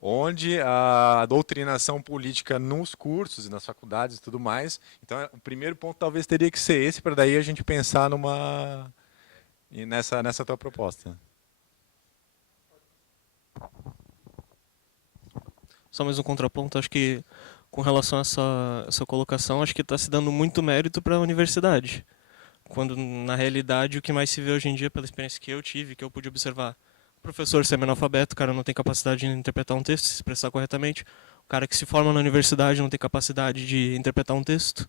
onde a doutrinação política nos cursos e nas faculdades e tudo mais. Então, o primeiro ponto talvez teria que ser esse, para daí a gente pensar nessa tua proposta. Só mais um contraponto, acho que com relação a essa colocação, acho que está se dando muito mérito para a universidade. Quando, na realidade, o que mais se vê hoje em dia, pela experiência que eu tive, que eu pude observar, o professor semi-analfabeto, o cara não tem capacidade de interpretar um texto, se expressar corretamente, o cara que se forma na universidade não tem capacidade de interpretar um texto,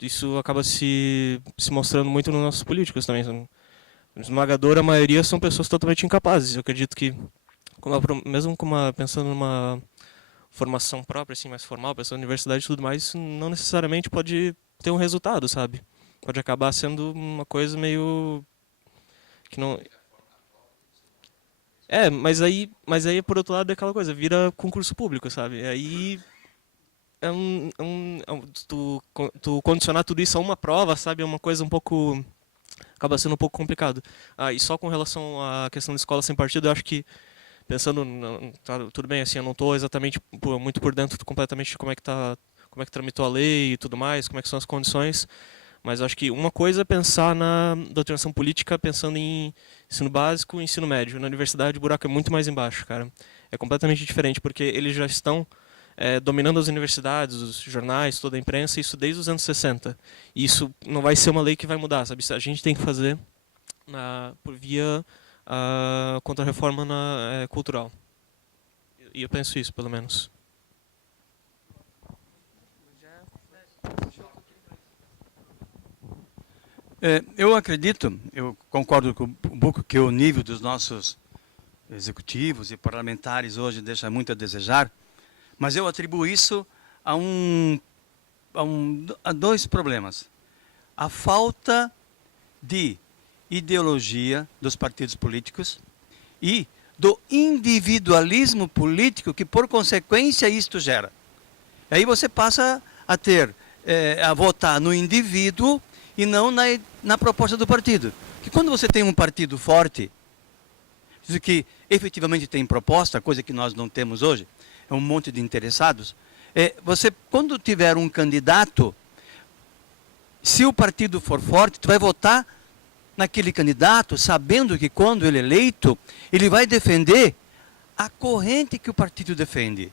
isso acaba se mostrando muito nos nossos políticos também. A esmagadora maioria são pessoas totalmente incapazes. Eu acredito que, mesmo pensando numa formação própria, assim, mais formal, pensando na universidade e tudo mais, isso não necessariamente pode ter um resultado, sabe? Pode acabar sendo uma coisa meio... que não... mas aí por outro lado é aquela coisa, vira concurso público, sabe? Aí tu condicionar tudo isso a uma prova, sabe, é uma coisa um pouco, acaba sendo um pouco complicado. E só com relação à questão da escola sem partido, eu acho que, pensando, tudo bem, assim, eu não estou exatamente muito por dentro completamente de como é que tramitou a lei e tudo mais, como é que são as condições, mas eu acho que uma coisa é pensar na doutrinação política pensando em ensino básico e ensino médio. Na universidade o buraco é muito mais embaixo, cara. É completamente diferente, porque eles já estão dominando as universidades, os jornais, toda a imprensa, isso desde os anos 60. E isso não vai ser uma lei que vai mudar, sabe? A gente tem que fazer por via contra-reforma cultural. E eu penso isso, pelo menos. Eu acredito, eu concordo com o Buco, que o nível dos nossos executivos e parlamentares hoje deixa muito a desejar, mas eu atribuo isso a dois problemas. A falta de ideologia dos partidos políticos e do individualismo político que, por consequência, isto gera. Aí você passa a votar no indivíduo e não na proposta do partido. Que quando você tem um partido forte, que efetivamente tem proposta, coisa que nós não temos hoje, é um monte de interessados, você, quando tiver um candidato, se o partido for forte, tu vai votar naquele candidato, sabendo que quando ele é eleito, ele vai defender a corrente que o partido defende.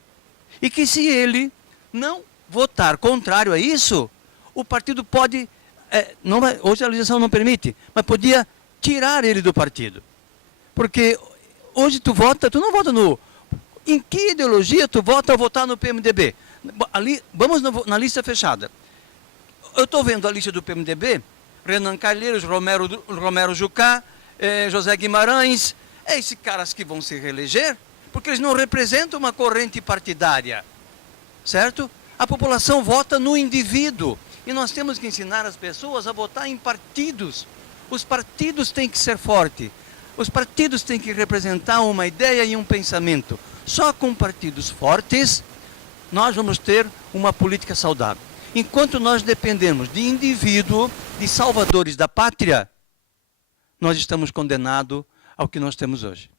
E que se ele não votar contrário a isso, o partido pode, hoje a legislação não permite, mas podia tirar ele do partido. Porque hoje tu não vota em que ideologia tu vota ao votar no PMDB? Vamos na lista fechada. Eu estou vendo a lista do PMDB, Renan Calheiros, Romero Jucá, José Guimarães, esses caras que vão se reeleger, porque eles não representam uma corrente partidária, certo? A população vota no indivíduo, e nós temos que ensinar as pessoas a votar em partidos. Os partidos têm que ser fortes, os partidos têm que representar uma ideia e um pensamento. Só com partidos fortes, nós vamos ter uma política saudável. Enquanto nós dependemos de indivíduo, de salvadores da pátria, nós estamos condenados ao que nós temos hoje.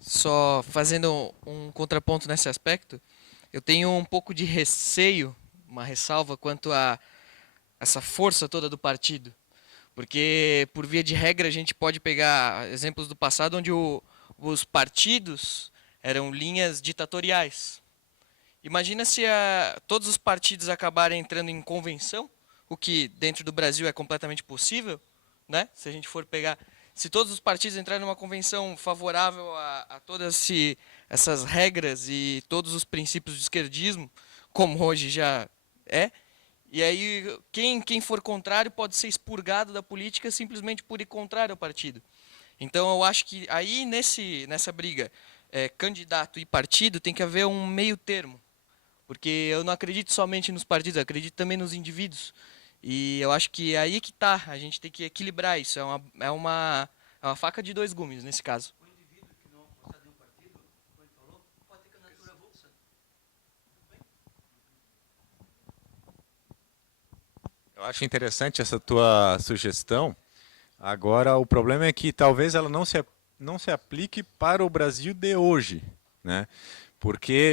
Só fazendo um contraponto nesse aspecto, eu tenho um pouco de receio, uma ressalva quanto a essa força toda do partido. Porque, por via de regra, a gente pode pegar exemplos do passado onde os partidos eram linhas ditatoriais. Imagina se todos os partidos acabarem entrando em convenção, o que dentro do Brasil é completamente possível, né? Se a gente for pegar, se todos os partidos entrarem numa convenção favorável a todas essas regras e todos os princípios do esquerdismo, como hoje já é, e aí quem for contrário pode ser expurgado da política simplesmente por ir contrário ao partido. Então eu acho que aí nessa briga candidato e partido tem que haver um meio termo. Porque eu não acredito somente nos partidos, eu acredito também nos indivíduos. E eu acho que é aí que está, a gente tem que equilibrar isso. É uma faca de dois gumes, nesse caso. O indivíduo que não gostar de um partido, como ele falou, pode ter candidatura avulsa. Eu acho interessante essa tua sugestão. Agora, o problema é que talvez ela não se aplique para o Brasil de hoje, né?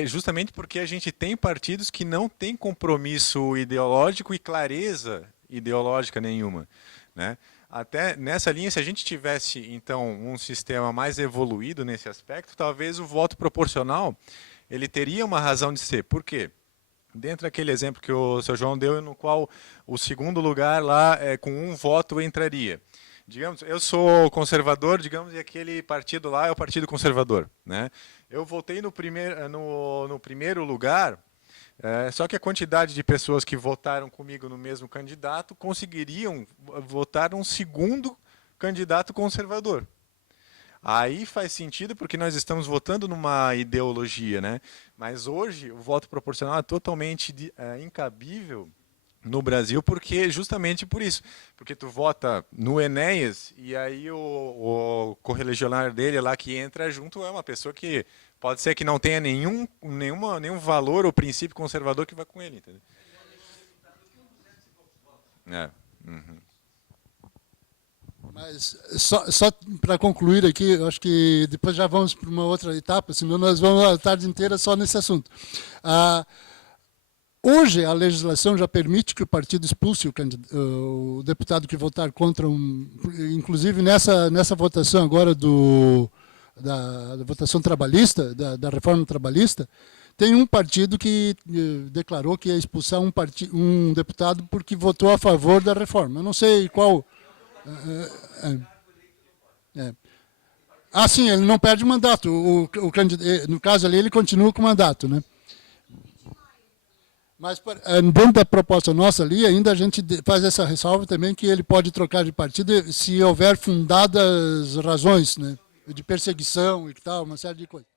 Justamente porque a gente tem partidos que não têm compromisso ideológico e clareza ideológica nenhuma, né? Até nessa linha, se a gente tivesse, então, um sistema mais evoluído nesse aspecto, talvez o voto proporcional ele teria uma razão de ser. Por quê? Dentro daquele exemplo que o Sr. João deu, no qual o segundo lugar lá com um voto entraria. Digamos, eu sou conservador, digamos, e aquele partido lá é o Partido Conservador, né? Eu votei no primeiro lugar, só que a quantidade de pessoas que votaram comigo no mesmo candidato conseguiriam votar um segundo candidato conservador. Aí faz sentido porque nós estamos votando numa ideologia, né? Mas hoje o voto proporcional é totalmente incabível no Brasil, porque justamente por isso, porque tu vota no Enéas e aí o correligionário dele lá que entra junto é uma pessoa que Pode ser que não tenha nenhum valor ou princípio conservador que vá com ele, entendeu? Uhum. Mas só para concluir aqui, eu acho que depois já vamos para uma outra etapa, senão nós vamos a tarde inteira só nesse assunto. Hoje a legislação já permite que o partido expulse o deputado que votar contra inclusive nessa votação agora da votação trabalhista, da reforma trabalhista, tem um partido que declarou que ia expulsar um deputado porque votou a favor da reforma. Eu não sei qual. Sim, ele não perde o mandato. No caso ali, ele continua com o mandato, né? Mas dentro da proposta nossa ali, ainda a gente faz essa ressalva também que ele pode trocar de partido se houver fundadas razões, né, de perseguição e tal, uma série de coisas.